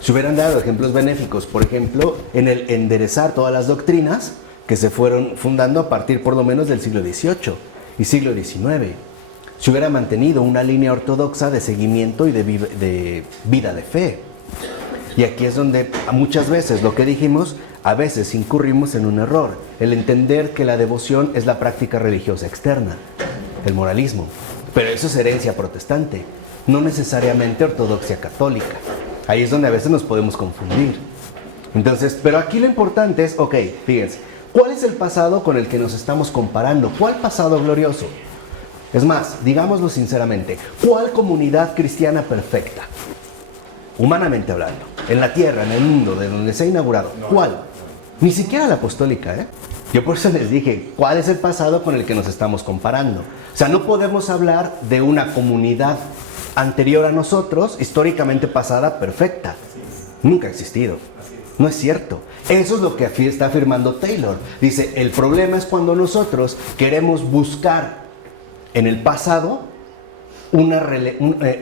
se hubieran dado ejemplos benéficos, por ejemplo, en el enderezar todas las doctrinas que se fueron fundando a partir por lo menos del siglo XVIII y siglo XIX. Se hubiera mantenido una línea ortodoxa de seguimiento y de vida de fe. Y aquí es donde muchas veces lo que dijimos, a veces incurrimos en un error, el entender que la devoción es la práctica religiosa externa, el moralismo. Pero eso es herencia protestante, no necesariamente ortodoxia católica. Ahí es donde a veces nos podemos confundir. Entonces, pero aquí lo importante es, ok, fíjense, ¿cuál es el pasado con el que nos estamos comparando? ¿Cuál pasado glorioso? Es más, digámoslo sinceramente, ¿cuál comunidad cristiana perfecta? Humanamente hablando, en la tierra, en el mundo, de donde se ha inaugurado, ¿cuál? Ni siquiera la apostólica, ¿eh? Yo por eso les dije, ¿cuál es el pasado con el que nos estamos comparando? O sea, no podemos hablar de una comunidad anterior a nosotros, históricamente pasada, perfecta. Nunca ha existido. No es cierto. Eso es lo que está afirmando Taylor. Dice, el problema es cuando nosotros queremos buscar en el pasado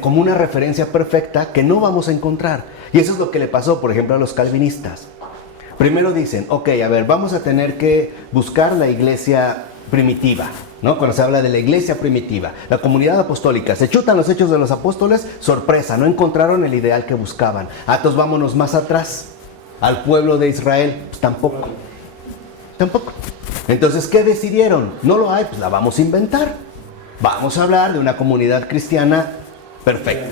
como una referencia perfecta que no vamos a encontrar. Y eso es lo que le pasó, por ejemplo, a los calvinistas. Primero dicen, ok, a ver, vamos a tener que buscar la iglesia primitiva, ¿no? Cuando se habla de la iglesia primitiva, la comunidad apostólica, se chutan los hechos de los apóstoles, sorpresa, no encontraron el ideal que buscaban. Entonces vámonos más atrás, al pueblo de Israel, pues tampoco. Entonces, ¿qué decidieron? No lo hay, pues la vamos a inventar. Vamos a hablar de una comunidad cristiana perfecta,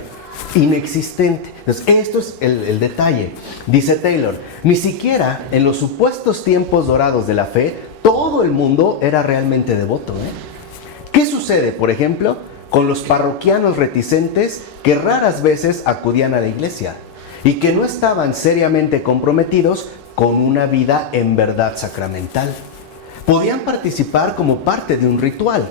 inexistente. Entonces, esto es el detalle. Dice Taylor, ni siquiera en los supuestos tiempos dorados de la fe, todo el mundo era realmente devoto, ¿eh? ¿Qué sucede, por ejemplo, con los parroquianos reticentes que raras veces acudían a la iglesia y que no estaban seriamente comprometidos con una vida en verdad sacramental? Podían participar como parte de un ritual,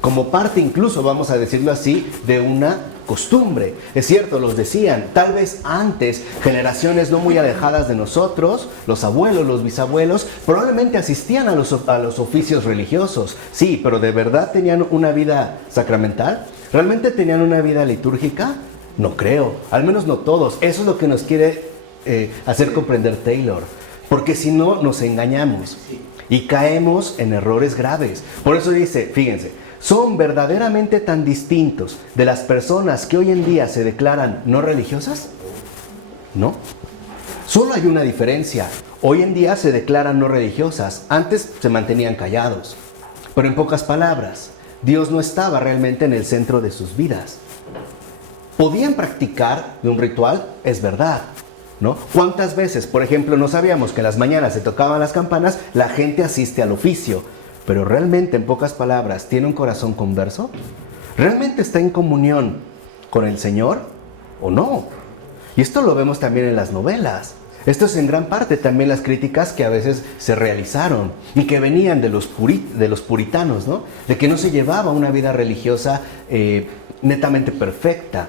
como parte incluso, vamos a decirlo así, de una costumbre. Es cierto, los decían, tal vez antes, generaciones no muy alejadas de nosotros, los abuelos, los bisabuelos, probablemente asistían a los oficios religiosos. Sí, pero ¿de verdad tenían una vida sacramental? ¿Realmente tenían una vida litúrgica? No creo, al menos no todos. Eso es lo que nos quiere hacer comprender Taylor, porque si no nos engañamos y caemos en errores graves. Por eso dice, fíjense, ¿son verdaderamente tan distintos de las personas que hoy en día se declaran no religiosas? No. Solo hay una diferencia. Hoy en día se declaran no religiosas. Antes se mantenían callados. Pero en pocas palabras, Dios no estaba realmente en el centro de sus vidas. Podían practicar de un ritual, es verdad, ¿no? ¿Cuántas veces, por ejemplo, no sabíamos que en las mañanas se tocaban las campanas, la gente asiste al oficio? Pero realmente, en pocas palabras, ¿tiene un corazón converso? ¿Realmente está en comunión con el Señor o no? Y esto lo vemos también en las novelas. Esto es en gran parte también las críticas que a veces se realizaron y que venían de los puritanos, ¿no? De que no se llevaba una vida religiosa netamente perfecta.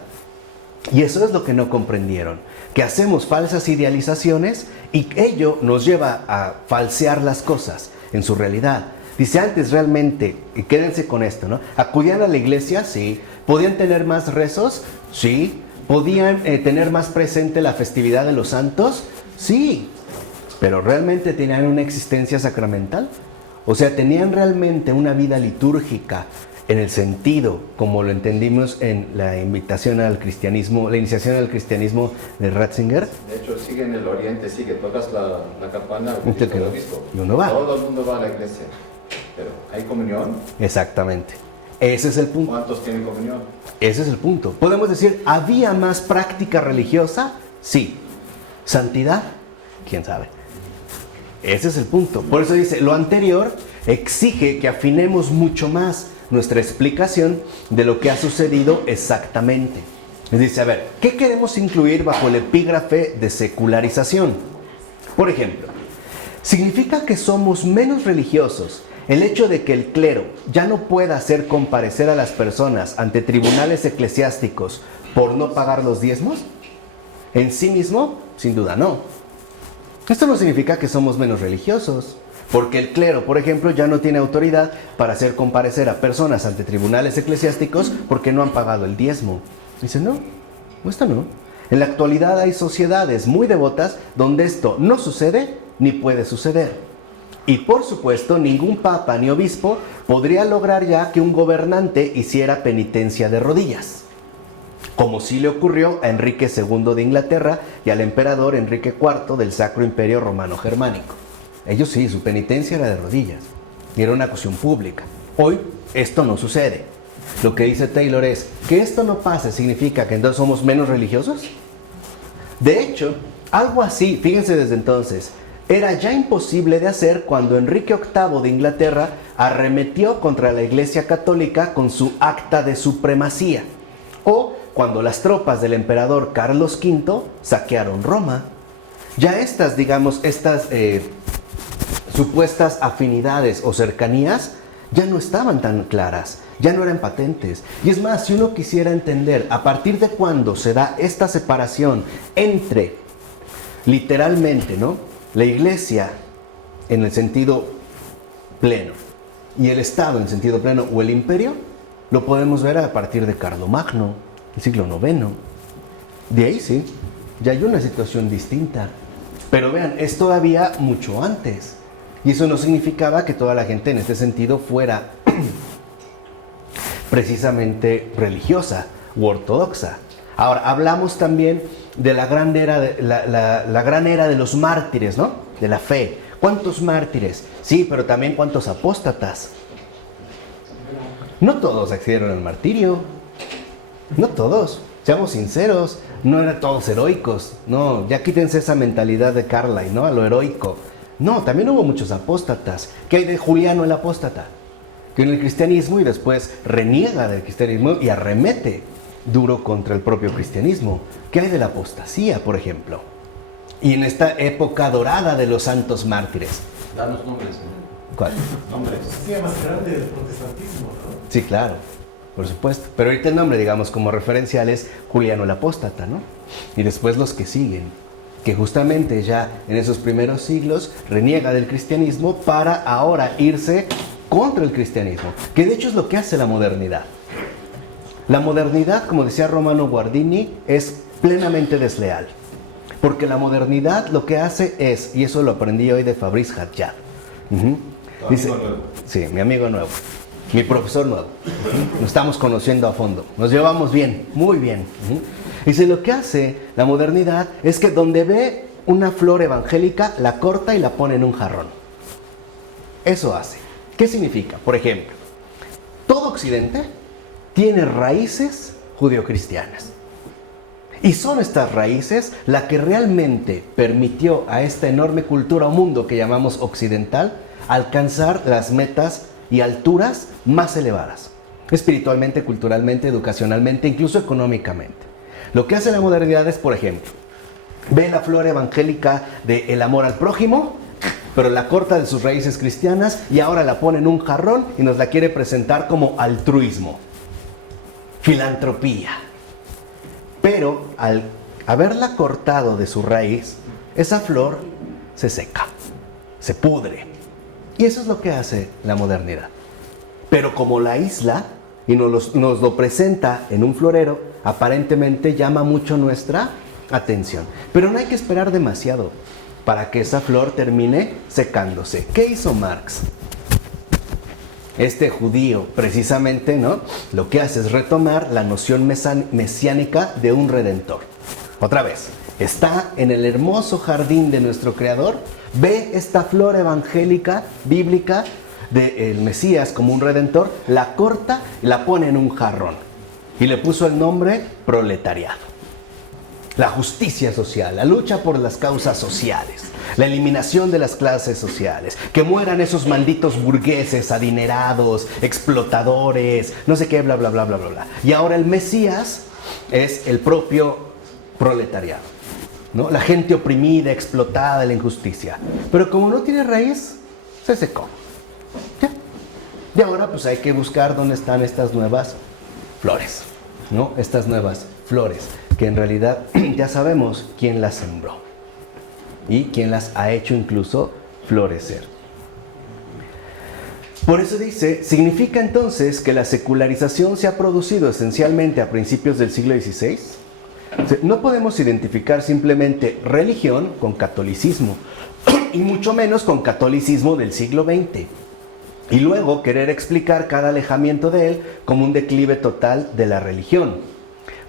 Y eso es lo que no comprendieron, que hacemos falsas idealizaciones y ello nos lleva a falsear las cosas en su realidad. Dice antes realmente, y quédense con esto, ¿no? ¿Acudían a la iglesia? Sí. ¿Podían tener más rezos? Sí. ¿Podían tener más presente la festividad de los santos? Sí. ¿Pero realmente tenían una existencia sacramental? O sea, ¿tenían realmente una vida litúrgica en el sentido, como lo entendimos en la invitación al cristianismo, la iniciación al cristianismo de Ratzinger? De hecho, sigue en el oriente, tocas la campana, y uno va. Todo el mundo va a la iglesia. Pero, ¿hay comunión? Exactamente. Ese es el punto. ¿Cuántos tienen comunión? Ese es el punto. Podemos decir, ¿había más práctica religiosa? Sí. ¿Santidad? ¿Quién sabe? Ese es el punto. Por eso dice, lo anterior exige que afinemos mucho más nuestra explicación de lo que ha sucedido exactamente. Dice, a ver, ¿qué queremos incluir bajo el epígrafe de secularización? Por ejemplo, ¿significa que somos menos religiosos el hecho de que el clero ya no pueda hacer comparecer a las personas ante tribunales eclesiásticos por no pagar los diezmos? En sí mismo, sin duda no. Esto no significa que somos menos religiosos, porque el clero, por ejemplo, ya no tiene autoridad para hacer comparecer a personas ante tribunales eclesiásticos porque no han pagado el diezmo. Dice, no, esto no. En la actualidad hay sociedades muy devotas donde esto no sucede ni puede suceder. Y por supuesto, ningún papa ni obispo podría lograr ya que un gobernante hiciera penitencia de rodillas, como sí le ocurrió a Enrique II de Inglaterra y al emperador Enrique IV del Sacro Imperio Romano Germánico. Ellos sí, su penitencia era de rodillas y era una cuestión pública. Hoy esto no sucede. Lo que dice Taylor es que esto no pase significa que entonces somos menos religiosos. De hecho, algo así, fíjense desde entonces, era ya imposible de hacer cuando Enrique VIII de Inglaterra arremetió contra la Iglesia Católica con su acta de supremacía, o cuando las tropas del emperador Carlos V saquearon Roma. Ya estas, digamos, supuestas afinidades o cercanías ya no estaban tan claras, ya no eran patentes. Y es más, si uno quisiera entender a partir de cuándo se da esta separación entre, literalmente, ¿no?, la iglesia en el sentido pleno y el Estado en sentido pleno o el imperio, lo podemos ver a partir de Carlomagno, el siglo IX. De ahí sí, ya hay una situación distinta. Pero vean, es todavía mucho antes. Y eso no significaba que toda la gente en este sentido fuera precisamente religiosa u ortodoxa. Ahora, hablamos también de la gran era la gran era de los mártires, ¿no? De la fe. ¿Cuántos mártires? Sí, pero también ¿cuántos apóstatas? No todos accedieron al martirio. No todos. Seamos sinceros. No eran todos heroicos. No, ya quítense esa mentalidad de Carlyle, ¿no? A lo heroico. No, también hubo muchos apóstatas. ¿Qué hay de Juliano el apóstata? Que en el cristianismo y después reniega del cristianismo y arremete duro contra el propio cristianismo. ¿Qué hay de la apostasía, por ejemplo? Y en esta época dorada de los santos mártires. Danos nombres. ¿Cuál? Nombres. Sí, más grande del protestantismo, ¿no? Sí, claro, por supuesto. Pero ahorita el nombre, digamos, como referencial es Juliano el apóstata, ¿no? Y después los que siguen, que justamente ya en esos primeros siglos reniega del cristianismo para ahora irse contra el cristianismo, que de hecho es lo que hace la modernidad. La modernidad, como decía Romano Guardini, es plenamente desleal. Porque la modernidad lo que hace es, y eso lo aprendí hoy de Fabrice Hadjad. Dice, amigo nuevo. sí, mi amigo nuevo, mi profesor nuevo. Nos estamos conociendo a fondo, nos llevamos bien, muy bien. Dice, lo que hace la modernidad es que donde ve una flor evangélica, la corta y la pone en un jarrón. Eso hace. ¿Qué significa? Por ejemplo, todo Occidente tiene raíces judeocristianas. Y son estas raíces la que realmente permitió a esta enorme cultura o mundo que llamamos occidental alcanzar las metas y alturas más elevadas. Espiritualmente, culturalmente, educacionalmente, incluso económicamente. Lo que hace la modernidad es, por ejemplo, ve la flor evangélica del amor al prójimo, pero la corta de sus raíces cristianas y ahora la pone en un jarrón y nos la quiere presentar como altruismo, filantropía. Pero al haberla cortado de su raíz, esa flor se seca, se pudre. Y eso es lo que hace la modernidad. Pero como la aísla y nos lo presenta en un florero, aparentemente llama mucho nuestra atención. Pero no hay que esperar demasiado para que esa flor termine secándose. ¿Qué hizo Marx? Este judío, precisamente, ¿no? Lo que hace es retomar la noción mesiánica de un redentor. Otra vez, está en el hermoso jardín de nuestro Creador, ve esta flor evangélica, bíblica, del Mesías como un redentor, la corta y la pone en un jarrón. Y le puso el nombre proletariado. La justicia social, la lucha por las causas sociales, la eliminación de las clases sociales, que mueran esos malditos burgueses, adinerados, explotadores, no sé qué, bla, bla, bla, bla, bla, bla. Y ahora el Mesías es el propio proletariado, ¿no? La gente oprimida, explotada de la injusticia. Pero como no tiene raíz, se secó. ¿Ya? Y ahora pues hay que buscar dónde están estas nuevas flores, ¿no? Estas nuevas flores, que en realidad ya sabemos quién las sembró y quién las ha hecho incluso florecer. Por eso dice, significa entonces que la secularización se ha producido esencialmente a principios del siglo XVI. No podemos identificar simplemente religión con catolicismo, y mucho menos con catolicismo del siglo XX, y luego querer explicar cada alejamiento de él como un declive total de la religión.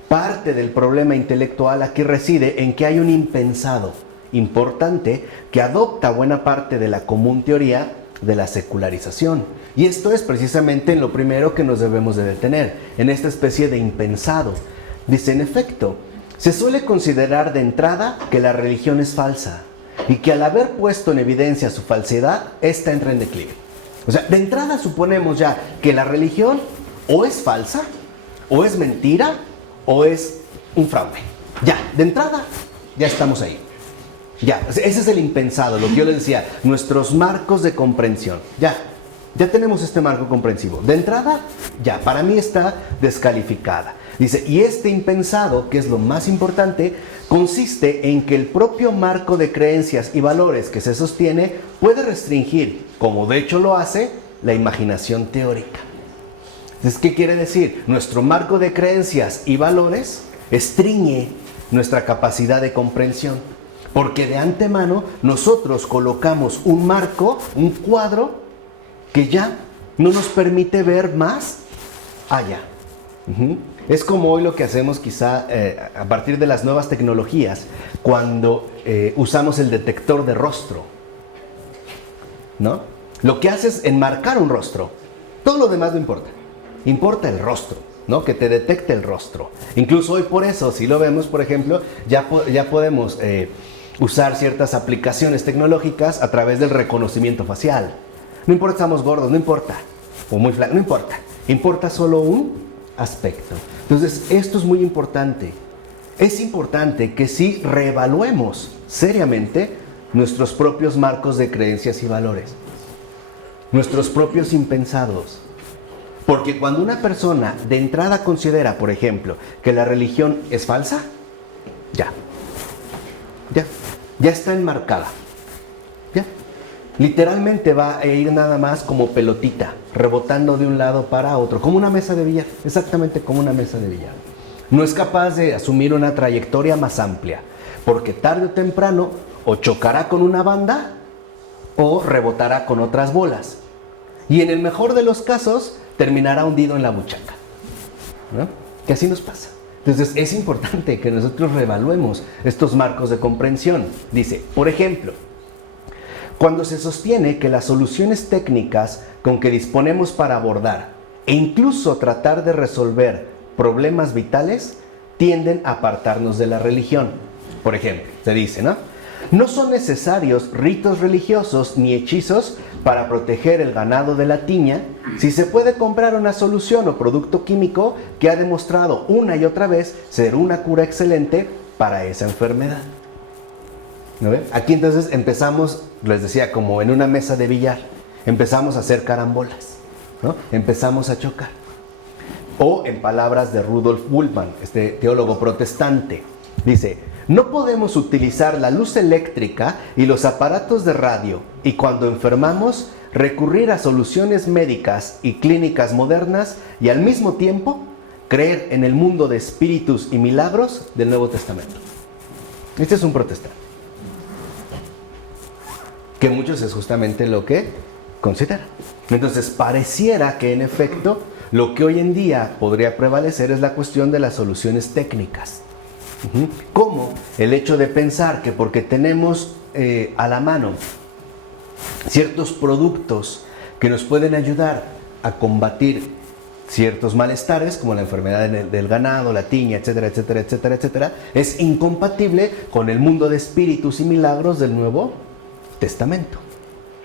Parte del problema intelectual aquí reside en que hay un impensado importante que adopta buena parte de la común teoría de la secularización. Y esto es precisamente en lo primero que nos debemos de detener, en esta especie de impensado. Dice, en efecto, se suele considerar de entrada que la religión es falsa y que al haber puesto en evidencia su falsedad, ésta entra en declive. O sea, de entrada suponemos ya que la religión o es falsa, o es mentira, o es un fraude. Ya, de entrada, ya estamos ahí. Ya, ese es el impensado, lo que yo les decía, nuestros marcos de comprensión. Ya tenemos este marco comprensivo. De entrada, ya, para mí está descalificada. Dice, y este impensado, que es lo más importante, consiste en que el propio marco de creencias y valores que se sostiene puede restringir, como de hecho lo hace, la imaginación teórica. Entonces, ¿qué quiere decir? Nuestro marco de creencias y valores estriñe nuestra capacidad de comprensión, porque de antemano nosotros colocamos un marco, un cuadro, que ya no nos permite ver más allá. Es como hoy lo que hacemos quizá a partir de las nuevas tecnologías, cuando usamos el detector de rostro, ¿no? Lo que hace es enmarcar un rostro, todo lo demás no importa. Importa el rostro, ¿no? Que te detecte el rostro. Incluso hoy por eso, si lo vemos, por ejemplo, ya podemos usar ciertas aplicaciones tecnológicas a través del reconocimiento facial. No importa si estamos gordos, no importa. O muy flacos, no importa. Importa solo un aspecto. Entonces, esto es muy importante. Es importante que sí reevaluemos seriamente nuestros propios marcos de creencias y valores. Nuestros propios impensados. Porque cuando una persona de entrada considera, por ejemplo, que la religión es falsa, ya está enmarcada. Ya. Literalmente va a ir nada más como pelotita, rebotando de un lado para otro, como una mesa de billar, exactamente como una mesa de billar. No es capaz de asumir una trayectoria más amplia, porque tarde o temprano o chocará con una banda o rebotará con otras bolas. Y en el mejor de los casos, terminará hundido en la buchaca, ¿no? Que así nos pasa. Entonces es importante que nosotros reevaluemos estos marcos de comprensión. Dice, por ejemplo, cuando se sostiene que las soluciones técnicas con que disponemos para abordar e incluso tratar de resolver problemas vitales tienden a apartarnos de la religión. Por ejemplo, se dice, ¿no? No son necesarios ritos religiosos ni hechizos para proteger el ganado de la tiña si se puede comprar una solución o producto químico que ha demostrado una y otra vez ser una cura excelente para esa enfermedad. ¿No ven? Aquí entonces empezamos, les decía, como en una mesa de billar, empezamos a hacer carambolas, ¿no? Empezamos a chocar. O en palabras de Rudolf Bultmann, este teólogo protestante, dice: no podemos utilizar la luz eléctrica y los aparatos de radio y cuando enfermamos recurrir a soluciones médicas y clínicas modernas y al mismo tiempo creer en el mundo de espíritus y milagros del Nuevo Testamento. Este es un protestante, que muchos es justamente lo que consideran. Entonces pareciera que en efecto lo que hoy en día podría prevalecer es la cuestión de las soluciones técnicas. Como el hecho de pensar que porque tenemos a la mano ciertos productos que nos pueden ayudar a combatir ciertos malestares, como la enfermedad del ganado, la tiña, etcétera, etcétera, etcétera, etcétera, es incompatible con el mundo de espíritus y milagros del Nuevo Testamento.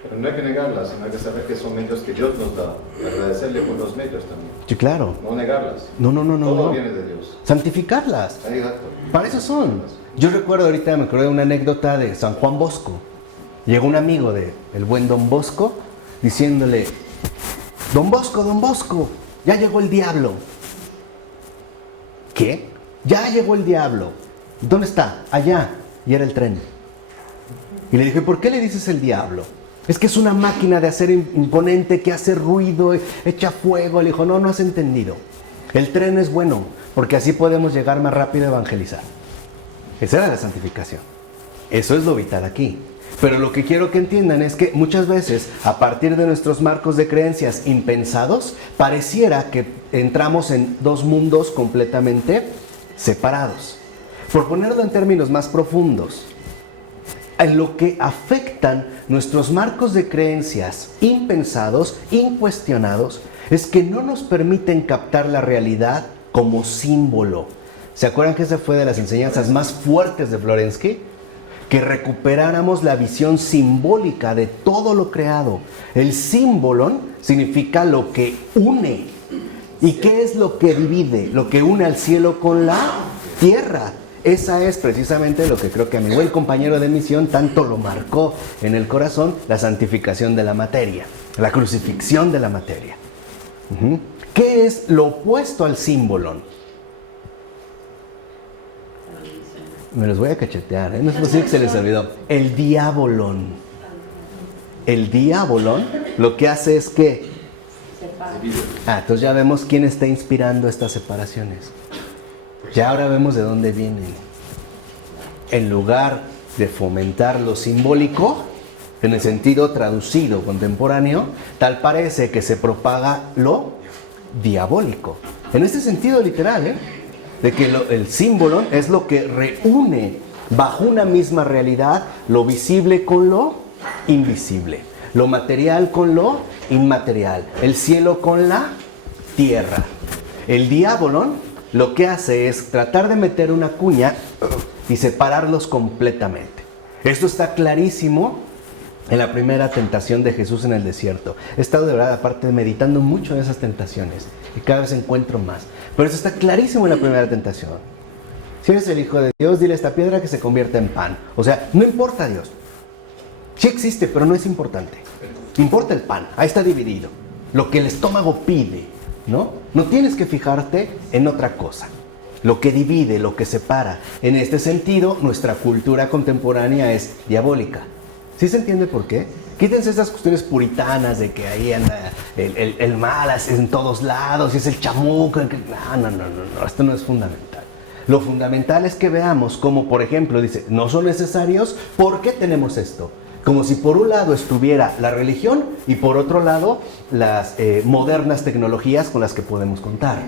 Pero no hay que negarlas, sino hay que saber que son medios que Dios nos da. Agradecerle por los medios también. Sí, claro. No negarlas. No. Todo viene de Dios. Santificarlas. Exacto. Para eso son. Yo recuerdo ahorita, me acuerdo de una anécdota de San Juan Bosco. Llegó un amigo del buen Don Bosco diciéndole: Don Bosco, ya llegó el diablo. ¿Qué? Ya llegó el diablo. ¿Dónde está? Allá. Y era el tren. Y le dije: ¿por qué le dices el diablo? Es que es una máquina de hacer imponente que hace ruido, echa fuego. Le dijo: no has entendido. El tren es bueno, porque así podemos llegar más rápido a evangelizar. Esa era la santificación. Eso es lo vital aquí. Pero lo que quiero que entiendan es que muchas veces, a partir de nuestros marcos de creencias impensados, pareciera que entramos en dos mundos completamente separados. Por ponerlo en términos más profundos, en lo que afectan nuestros marcos de creencias impensados, incuestionados, es que no nos permiten captar la realidad como símbolo. ¿Se acuerdan que esa fue de las enseñanzas más fuertes de Florensky? Que recuperáramos la visión simbólica de todo lo creado. El símbolon significa lo que une. ¿Y qué es lo que divide? Lo que une al cielo con la tierra. Esa es precisamente lo que creo que a mi buen compañero de misión tanto lo marcó en el corazón: la santificación de la materia, la crucifixión de la materia. ¿Qué es lo opuesto al símbolon? Me los voy a cachetear, ¿eh? No es posible que se les olvidó. El diabolón. El diabolón lo que hace es que... entonces ya vemos quién está inspirando estas separaciones. Ya ahora vemos de dónde vienen. En lugar de fomentar lo simbólico, en el sentido traducido contemporáneo, tal parece que se propaga lo diabólico. En este sentido literal, de que el símbolo es lo que reúne bajo una misma realidad lo visible con lo invisible, lo material con lo inmaterial, el cielo con la tierra. El diabolón lo que hace es tratar de meter una cuña y separarlos completamente. Esto está clarísimo en la primera tentación de Jesús en el desierto. He estado de verdad, aparte, meditando mucho en esas tentaciones y cada vez encuentro más. Pero eso está clarísimo en la primera tentación. Si eres el Hijo de Dios, dile a esta piedra que se convierta en pan. O sea, no importa Dios. Sí existe, pero no es importante. Importa el pan, ahí está dividido. Lo que el estómago pide, ¿no? No tienes que fijarte en otra cosa. Lo que divide, lo que separa. En este sentido, nuestra cultura contemporánea es diabólica. ¿Sí se entiende por qué? Quítense esas cuestiones puritanas de que ahí anda el mal en todos lados y es el chamuco. No, esto no es fundamental. Lo fundamental es que veamos como, por ejemplo, dice, no son necesarios, ¿por qué tenemos esto? Como si por un lado estuviera la religión y por otro lado las modernas tecnologías con las que podemos contar.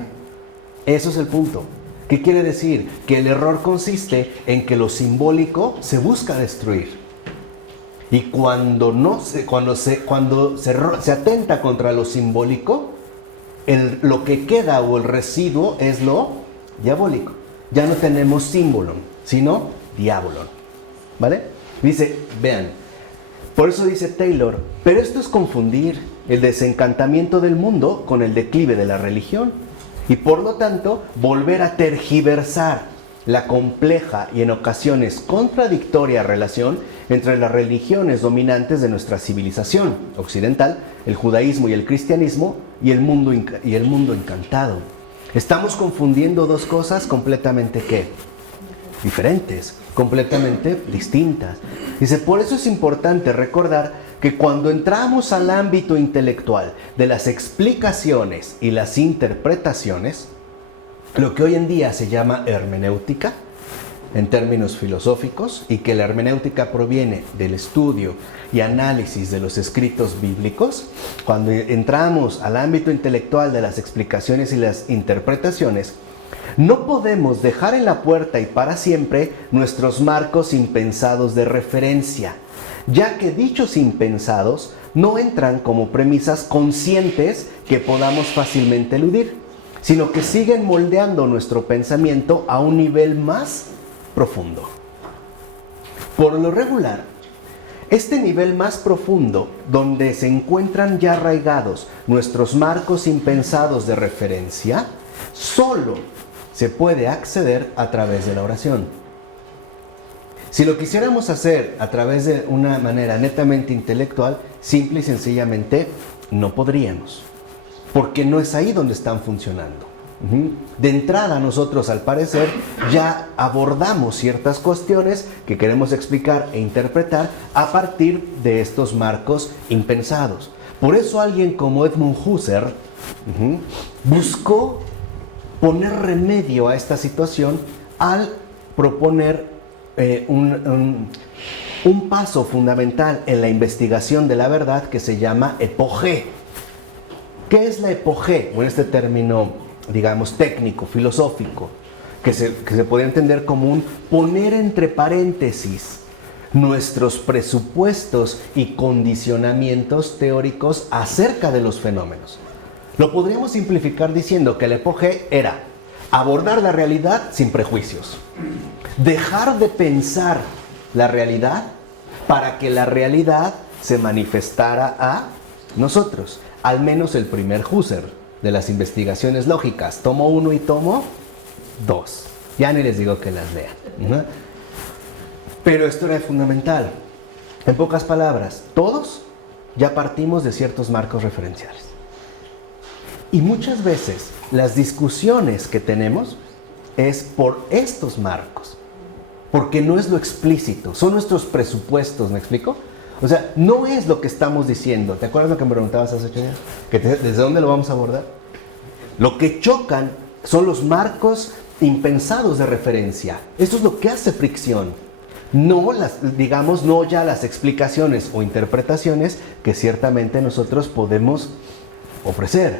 Eso es el punto. ¿Qué quiere decir? Que el error consiste en que lo simbólico se busca destruir. Y cuando se atenta contra lo simbólico, lo que queda o el residuo es lo diabólico. Ya no tenemos símbolo, sino diabolon. ¿Vale? Dice, vean, por eso dice Taylor, pero esto es confundir el desencantamiento del mundo con el declive de la religión. Y por lo tanto, volver a tergiversar la compleja y en ocasiones contradictoria relación entre las religiones dominantes de nuestra civilización occidental, el judaísmo y el cristianismo, y el mundo encantado. Estamos confundiendo dos cosas completamente ¿qué? Diferentes, completamente distintas. Dice, por eso es importante recordar que cuando entramos al ámbito intelectual de las explicaciones y las interpretaciones, lo que hoy en día se llama hermenéutica, en términos filosóficos, y que la hermenéutica proviene del estudio y análisis de los escritos bíblicos, cuando entramos al ámbito intelectual de las explicaciones y las interpretaciones, no podemos dejar en la puerta y para siempre nuestros marcos impensados de referencia, ya que dichos impensados no entran como premisas conscientes que podamos fácilmente eludir, sino que siguen moldeando nuestro pensamiento a un nivel más profundo. Por lo regular, este nivel más profundo, donde se encuentran ya arraigados nuestros marcos impensados de referencia, solo se puede acceder a través de la oración. Si lo quisiéramos hacer a través de una manera netamente intelectual, simple y sencillamente no podríamos, porque no es ahí donde están funcionando. De entrada nosotros, al parecer, ya abordamos ciertas cuestiones que queremos explicar e interpretar a partir de estos marcos impensados. Por eso alguien como Edmund Husserl buscó poner remedio a esta situación al proponer un paso fundamental en la investigación de la verdad que se llama epogé. ¿Qué es la epogé? O en este término, digamos, técnico, filosófico, que se podría entender como un poner entre paréntesis nuestros presupuestos y condicionamientos teóricos acerca de los fenómenos. Lo podríamos simplificar diciendo que el epogé era abordar la realidad sin prejuicios, dejar de pensar la realidad para que la realidad se manifestara a nosotros. Al menos el primer Husserl de las investigaciones lógicas, tomo 1 y tomo 2. Ya ni les digo que las lean, ¿no? Pero esto era fundamental. En pocas palabras, todos ya partimos de ciertos marcos referenciales. Y muchas veces las discusiones que tenemos es por estos marcos, porque no es lo explícito, son nuestros presupuestos, ¿me explico? O sea, no es lo que estamos diciendo. ¿Te acuerdas lo que me preguntabas hace 8 días? ¿Desde dónde lo vamos a abordar? Lo que chocan son los marcos impensados de referencia. Esto es lo que hace fricción. No no ya las explicaciones o interpretaciones que ciertamente nosotros podemos ofrecer.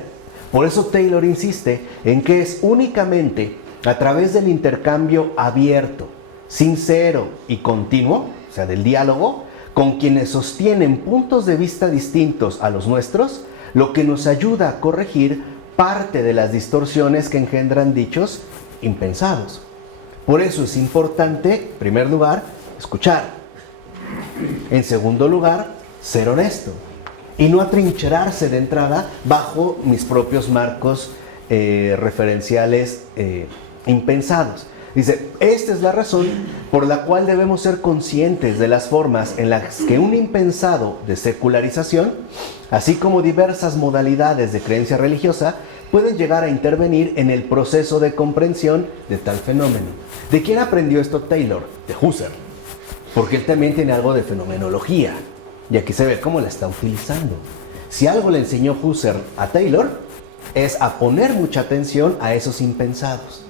Por eso Taylor insiste en que es únicamente a través del intercambio abierto, sincero y continuo, o sea, del diálogo, con quienes sostienen puntos de vista distintos a los nuestros, lo que nos ayuda a corregir parte de las distorsiones que engendran dichos impensados. Por eso es importante, en primer lugar, escuchar. En segundo lugar, ser honesto. Y no atrincherarse de entrada bajo mis propios marcos referenciales impensados. Dice, esta es la razón por la cual debemos ser conscientes de las formas en las que un impensado de secularización, así como diversas modalidades de creencia religiosa, pueden llegar a intervenir en el proceso de comprensión de tal fenómeno. ¿De quién aprendió esto Taylor? De Husserl, porque él también tiene algo de fenomenología, y aquí se ve cómo la está utilizando. Si algo le enseñó Husserl a Taylor, es a poner mucha atención a esos impensados.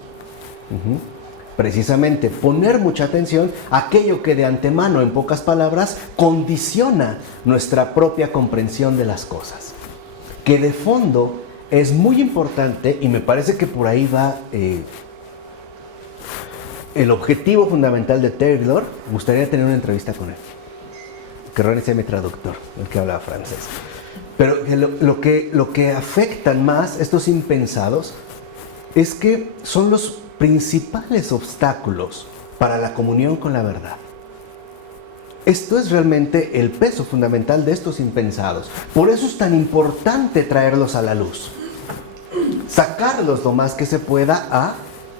precisamente poner mucha atención a aquello que de antemano, en pocas palabras, condiciona nuestra propia comprensión de las cosas. Que de fondo es muy importante, y me parece que por ahí va el objetivo fundamental de Taylor. Me gustaría tener una entrevista con él. Que Ronnie sea mi traductor, el que hablaba francés. Pero lo que afectan más estos impensados es que son los principales obstáculos para la comunión con la verdad. Esto es realmente el peso fundamental de estos impensados. Por eso es tan importante traerlos a la luz. Sacarlos lo más que se pueda a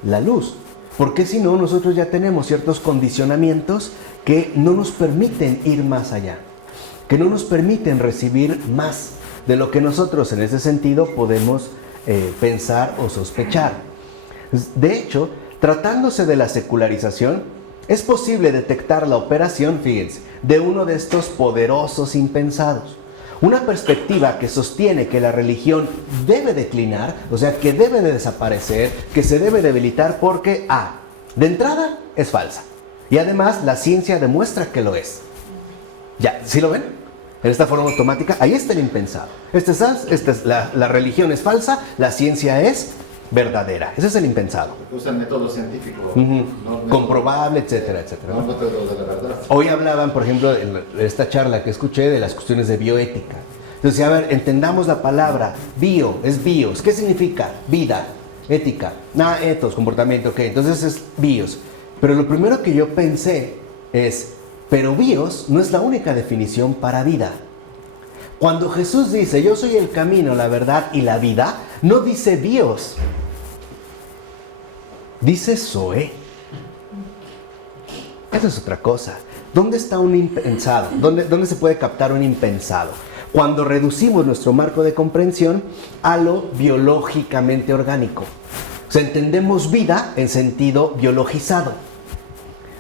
la luz. Porque si no, nosotros ya tenemos ciertos condicionamientos que no nos permiten ir más allá. Que no nos permiten recibir más de lo que nosotros en ese sentido podemos pensar o sospechar. De hecho, tratándose de la secularización, es posible detectar la operación, fíjense, de uno de estos poderosos impensados. Una perspectiva que sostiene que la religión debe declinar, o sea, que debe de desaparecer, que se debe debilitar porque, de entrada, es falsa. Y además, la ciencia demuestra que lo es. Ya, ¿sí lo ven? En esta forma automática, ahí está el impensado. La religión es falsa, la ciencia es verdadera. Ese es el impensado. Usa el método científico. Comprobable, etcétera, etcétera. No método de la verdad. Hoy hablaban, por ejemplo, en esta charla que escuché de las cuestiones de bioética. Entonces, a ver, entendamos la palabra bio, es bios. ¿Qué significa? Vida, ética. Ethos, comportamiento, ok. Entonces es bios. Pero lo primero que yo pensé es, pero bios no es la única definición para vida. Cuando Jesús dice, yo soy el camino, la verdad y la vida, no dice bios, dice zoe. Eso es otra cosa. ¿Dónde está un impensado? ¿Dónde se puede captar un impensado? Cuando reducimos nuestro marco de comprensión a lo biológicamente orgánico. O sea, entendemos vida en sentido biologizado.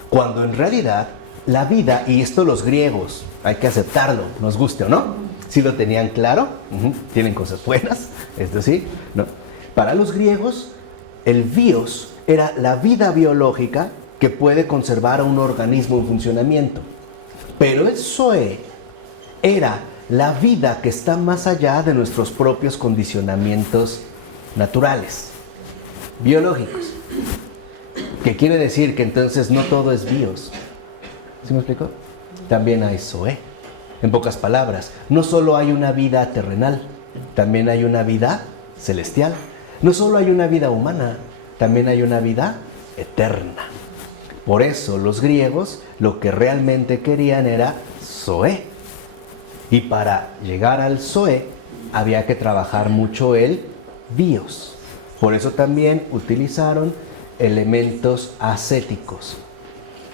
Cuando en realidad la vida, y esto los griegos, hay que aceptarlo, nos guste o no, si lo tenían claro, tienen cosas buenas, esto sí, ¿no? Para los griegos, el bios era la vida biológica que puede conservar a un organismo en funcionamiento. Pero el zoe era la vida que está más allá de nuestros propios condicionamientos naturales, biológicos. Que quiere decir que entonces no todo es bios. ¿Sí me explico? También hay zoe. En pocas palabras, no solo hay una vida terrenal, también hay una vida celestial. No solo hay una vida humana, también hay una vida eterna. Por eso los griegos lo que realmente querían era zoe. Y para llegar al zoe había que trabajar mucho el bios. Por eso también utilizaron elementos ascéticos.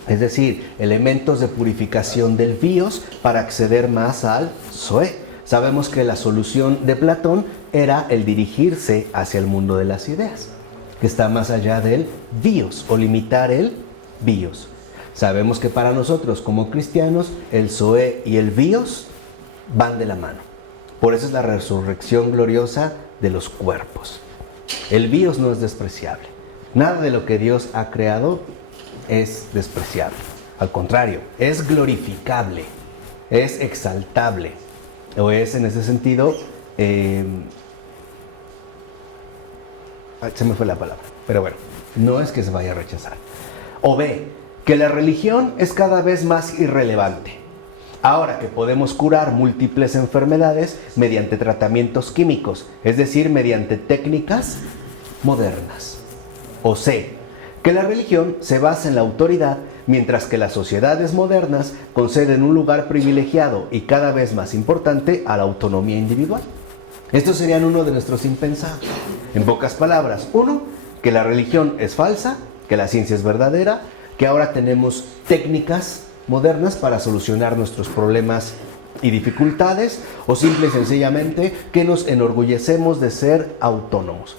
Es decir, elementos de purificación del bios para acceder más al zoe. Sabemos que la solución de Platón era el dirigirse hacia el mundo de las ideas, que está más allá del bios o limitar el bios. Sabemos que para nosotros como cristianos el zoe y el bios van de la mano. Por eso es la resurrección gloriosa de los cuerpos. El bios no es despreciable. Nada de lo que Dios ha creado es despreciable. Al contrario, es glorificable, es exaltable, o es en ese sentido, se me fue la palabra, pero bueno, no es que se vaya a rechazar. O B, que la religión es cada vez más irrelevante. Ahora que podemos curar múltiples enfermedades mediante tratamientos químicos, es decir, mediante técnicas modernas. O C, que la religión se basa en la autoridad, mientras que las sociedades modernas conceden un lugar privilegiado y cada vez más importante a la autonomía individual. Estos serían uno de nuestros impensados. En pocas palabras, uno, que la religión es falsa, que la ciencia es verdadera, que ahora tenemos técnicas modernas para solucionar nuestros problemas y dificultades, o simple y sencillamente que nos enorgullecemos de ser autónomos.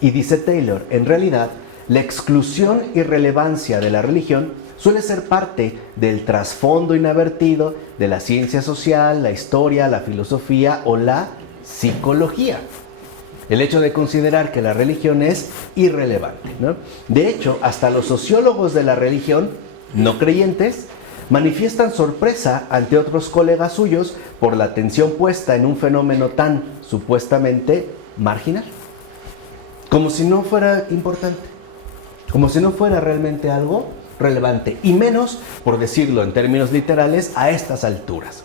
Y dice Taylor, en realidad, la exclusión y relevancia de la religión suele ser parte del trasfondo inadvertido de la ciencia social, la historia, la filosofía o la psicología. El hecho de considerar que la religión es irrelevante, ¿no? De hecho, hasta los sociólogos de la religión, no creyentes, manifiestan sorpresa ante otros colegas suyos por la atención puesta en un fenómeno tan supuestamente marginal. Como si no fuera importante, como si no fuera realmente algo relevante, y menos, por decirlo en términos literales, a estas alturas,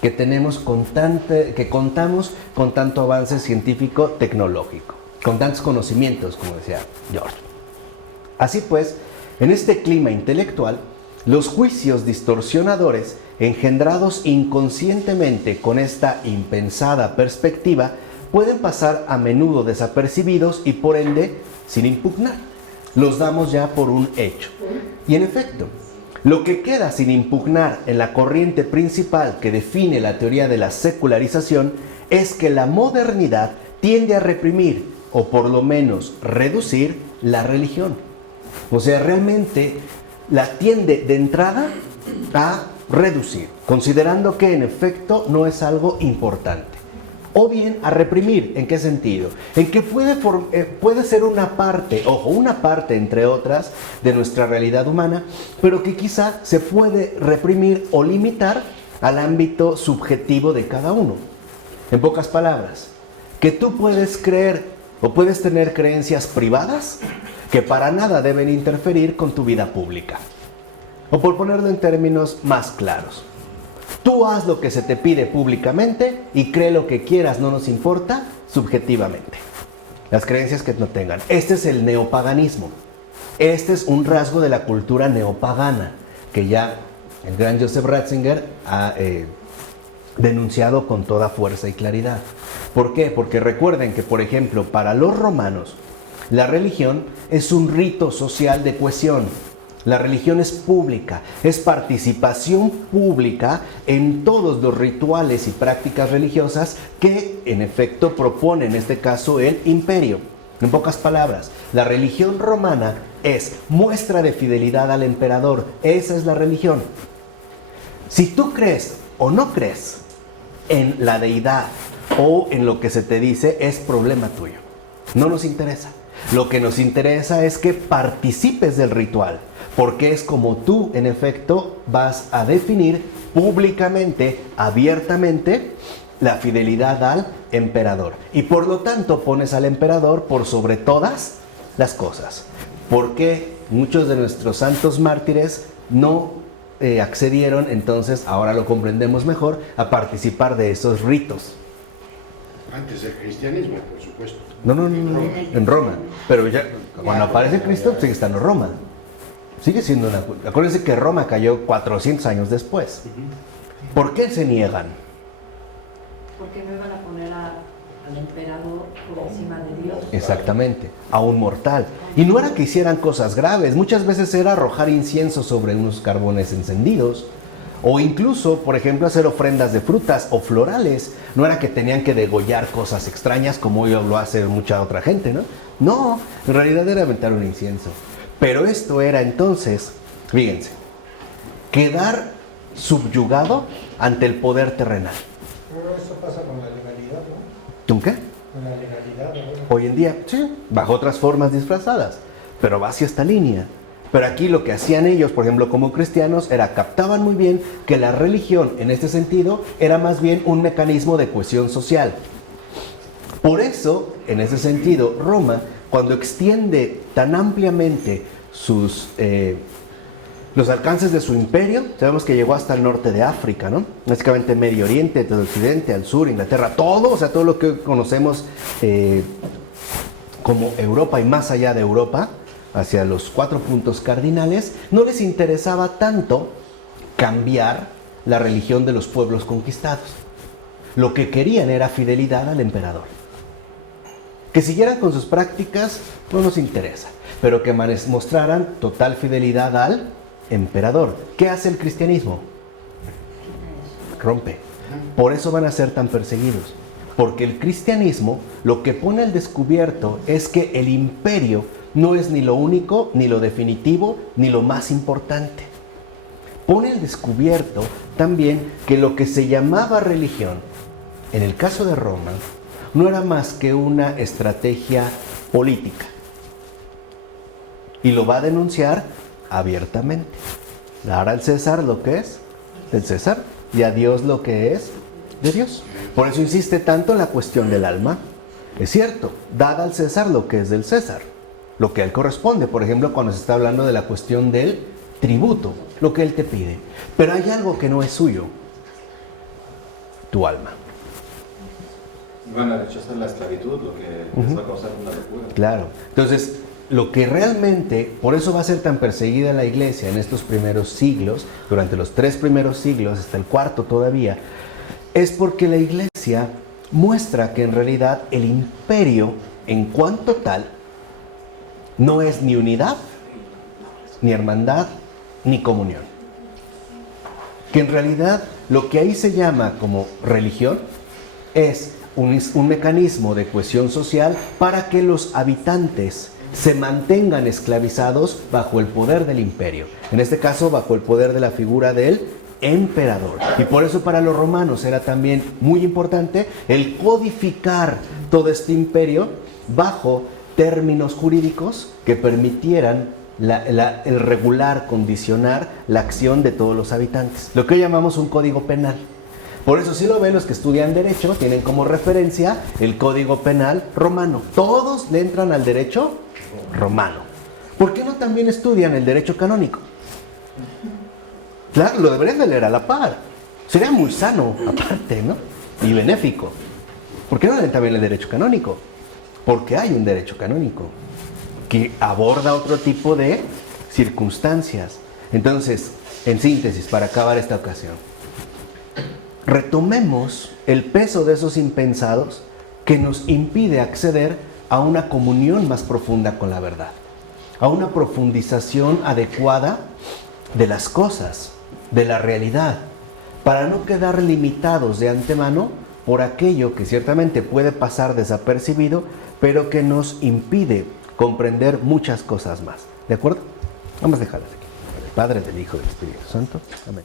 que que contamos con tanto avance científico-tecnológico, con tantos conocimientos, como decía George. Así pues, en este clima intelectual, los juicios distorsionadores engendrados inconscientemente con esta impensada perspectiva pueden pasar a menudo desapercibidos y por ende sin impugnar. Los damos ya por un hecho. Y en efecto, lo que queda sin impugnar en la corriente principal que define la teoría de la secularización es que la modernidad tiende a reprimir, o por lo menos reducir, la religión. O sea, realmente la tiende de entrada a reducir, considerando que en efecto no es algo importante. O bien a reprimir, ¿en qué sentido? En que puede ser una parte, ojo, una parte entre otras de nuestra realidad humana, pero que quizá se puede reprimir o limitar al ámbito subjetivo de cada uno. En pocas palabras, que tú puedes creer o puedes tener creencias privadas que para nada deben interferir con tu vida pública. O por ponerlo en términos más claros, tú haz lo que se te pide públicamente y cree lo que quieras, no nos importa, subjetivamente. Las creencias que no tengan. Este es el neopaganismo. Este es un rasgo de la cultura neopagana que ya el gran Joseph Ratzinger ha denunciado con toda fuerza y claridad. ¿Por qué? Porque recuerden que, por ejemplo, para los romanos, la religión es un rito social de cohesión. La religión es pública, es participación pública en todos los rituales y prácticas religiosas que en efecto propone en este caso el imperio. En pocas palabras, la religión romana es muestra de fidelidad al emperador. Esa es la religión. Si tú crees o no crees en la deidad o en lo que se te dice, es problema tuyo. No nos interesa. Lo que nos interesa es que participes del ritual, porque es como tú, en efecto, vas a definir públicamente, abiertamente, la fidelidad al emperador. Y por lo tanto pones al emperador por sobre todas las cosas. Porque muchos de nuestros santos mártires no accedieron, entonces ahora lo comprendemos mejor, a participar de esos ritos. Antes del cristianismo, por supuesto. No, en Roma. Pero ya, cuando aparece Cristo, sigue estando Roma. Sigue siendo una... Acuérdense que Roma cayó 400 años después. ¿Por qué se niegan? Porque no iban a poner al emperador por encima de Dios. Exactamente, a un mortal. Y no era que hicieran cosas graves, muchas veces era arrojar incienso sobre unos carbones encendidos. O incluso, por ejemplo, hacer ofrendas de frutas o florales. No era que tenían que degollar cosas extrañas como hoy lo hace mucha otra gente, ¿no? No, en realidad era aventar un incienso. Pero esto era entonces, fíjense, quedar subyugado ante el poder terrenal. Pero eso pasa con la legalidad, ¿no? ¿Tú qué? Con la legalidad, ¿no? Hoy en día, sí, bajo otras formas disfrazadas, pero va hacia esta línea. Pero aquí lo que hacían ellos, por ejemplo, como cristianos, era captaban muy bien que la religión, en este sentido, era más bien un mecanismo de cohesión social. Por eso, en ese sentido, Roma, cuando extiende tan ampliamente los alcances de su imperio, sabemos que llegó hasta el norte de África, ¿no? Básicamente Medio Oriente, del occidente, al sur, Inglaterra, todo, o sea, todo lo que conocemos como Europa y más allá de Europa, hacia los 4 puntos cardinales, no les interesaba tanto cambiar la religión de los pueblos conquistados. Lo que querían era fidelidad al emperador. Que siguieran con sus prácticas no nos interesa, pero que mostraran total fidelidad al emperador. ¿Qué hace el cristianismo? Rompe. Por eso van a ser tan perseguidos. Porque el cristianismo lo que pone al descubierto es que el imperio no es ni lo único, ni lo definitivo, ni lo más importante. Pone al descubierto también que lo que se llamaba religión, en el caso de Roma, no era más que una estrategia política. Y lo va a denunciar abiertamente. Dar al César lo que es del César y a Dios lo que es de Dios. Por eso insiste tanto en la cuestión del alma. Es cierto, dad al César lo que es del César, lo que a él corresponde. Por ejemplo, cuando se está hablando de la cuestión del tributo, lo que él te pide. Pero hay algo que no es suyo, tu alma. Y van a rechazar la esclavitud, lo que les va a causar una locura. Claro. Entonces, lo que realmente, por eso va a ser tan perseguida la iglesia en estos primeros siglos, durante los 3 primeros siglos, hasta el 4 todavía, es porque la iglesia muestra que en realidad el imperio, en cuanto tal, no es ni unidad, ni hermandad, ni comunión. Que en realidad lo que ahí se llama como religión es un mecanismo de cohesión social para que los habitantes se mantengan esclavizados bajo el poder del imperio. En este caso, bajo el poder de la figura del emperador. Y por eso para los romanos era también muy importante el codificar todo este imperio bajo términos jurídicos que permitieran el regular, condicionar la acción de todos los habitantes. Lo que hoy llamamos un código penal. Por eso si lo ven los que estudian derecho, tienen como referencia el código penal romano. Todos le entran al derecho romano. ¿Por qué no también estudian el derecho canónico? Claro, lo deberían de leer a la par. Sería muy sano, aparte, ¿no? Y benéfico. ¿Por qué no leen también el derecho canónico? Porque hay un derecho canónico que aborda otro tipo de circunstancias. Entonces, en síntesis, para acabar esta ocasión, retomemos el peso de esos impensados que nos impide acceder a una comunión más profunda con la verdad, a una profundización adecuada de las cosas, de la realidad, para no quedar limitados de antemano por aquello que ciertamente puede pasar desapercibido, pero que nos impide comprender muchas cosas más. ¿De acuerdo? Vamos a dejarlas aquí. Padre, del Hijo y del Espíritu Santo. Amén.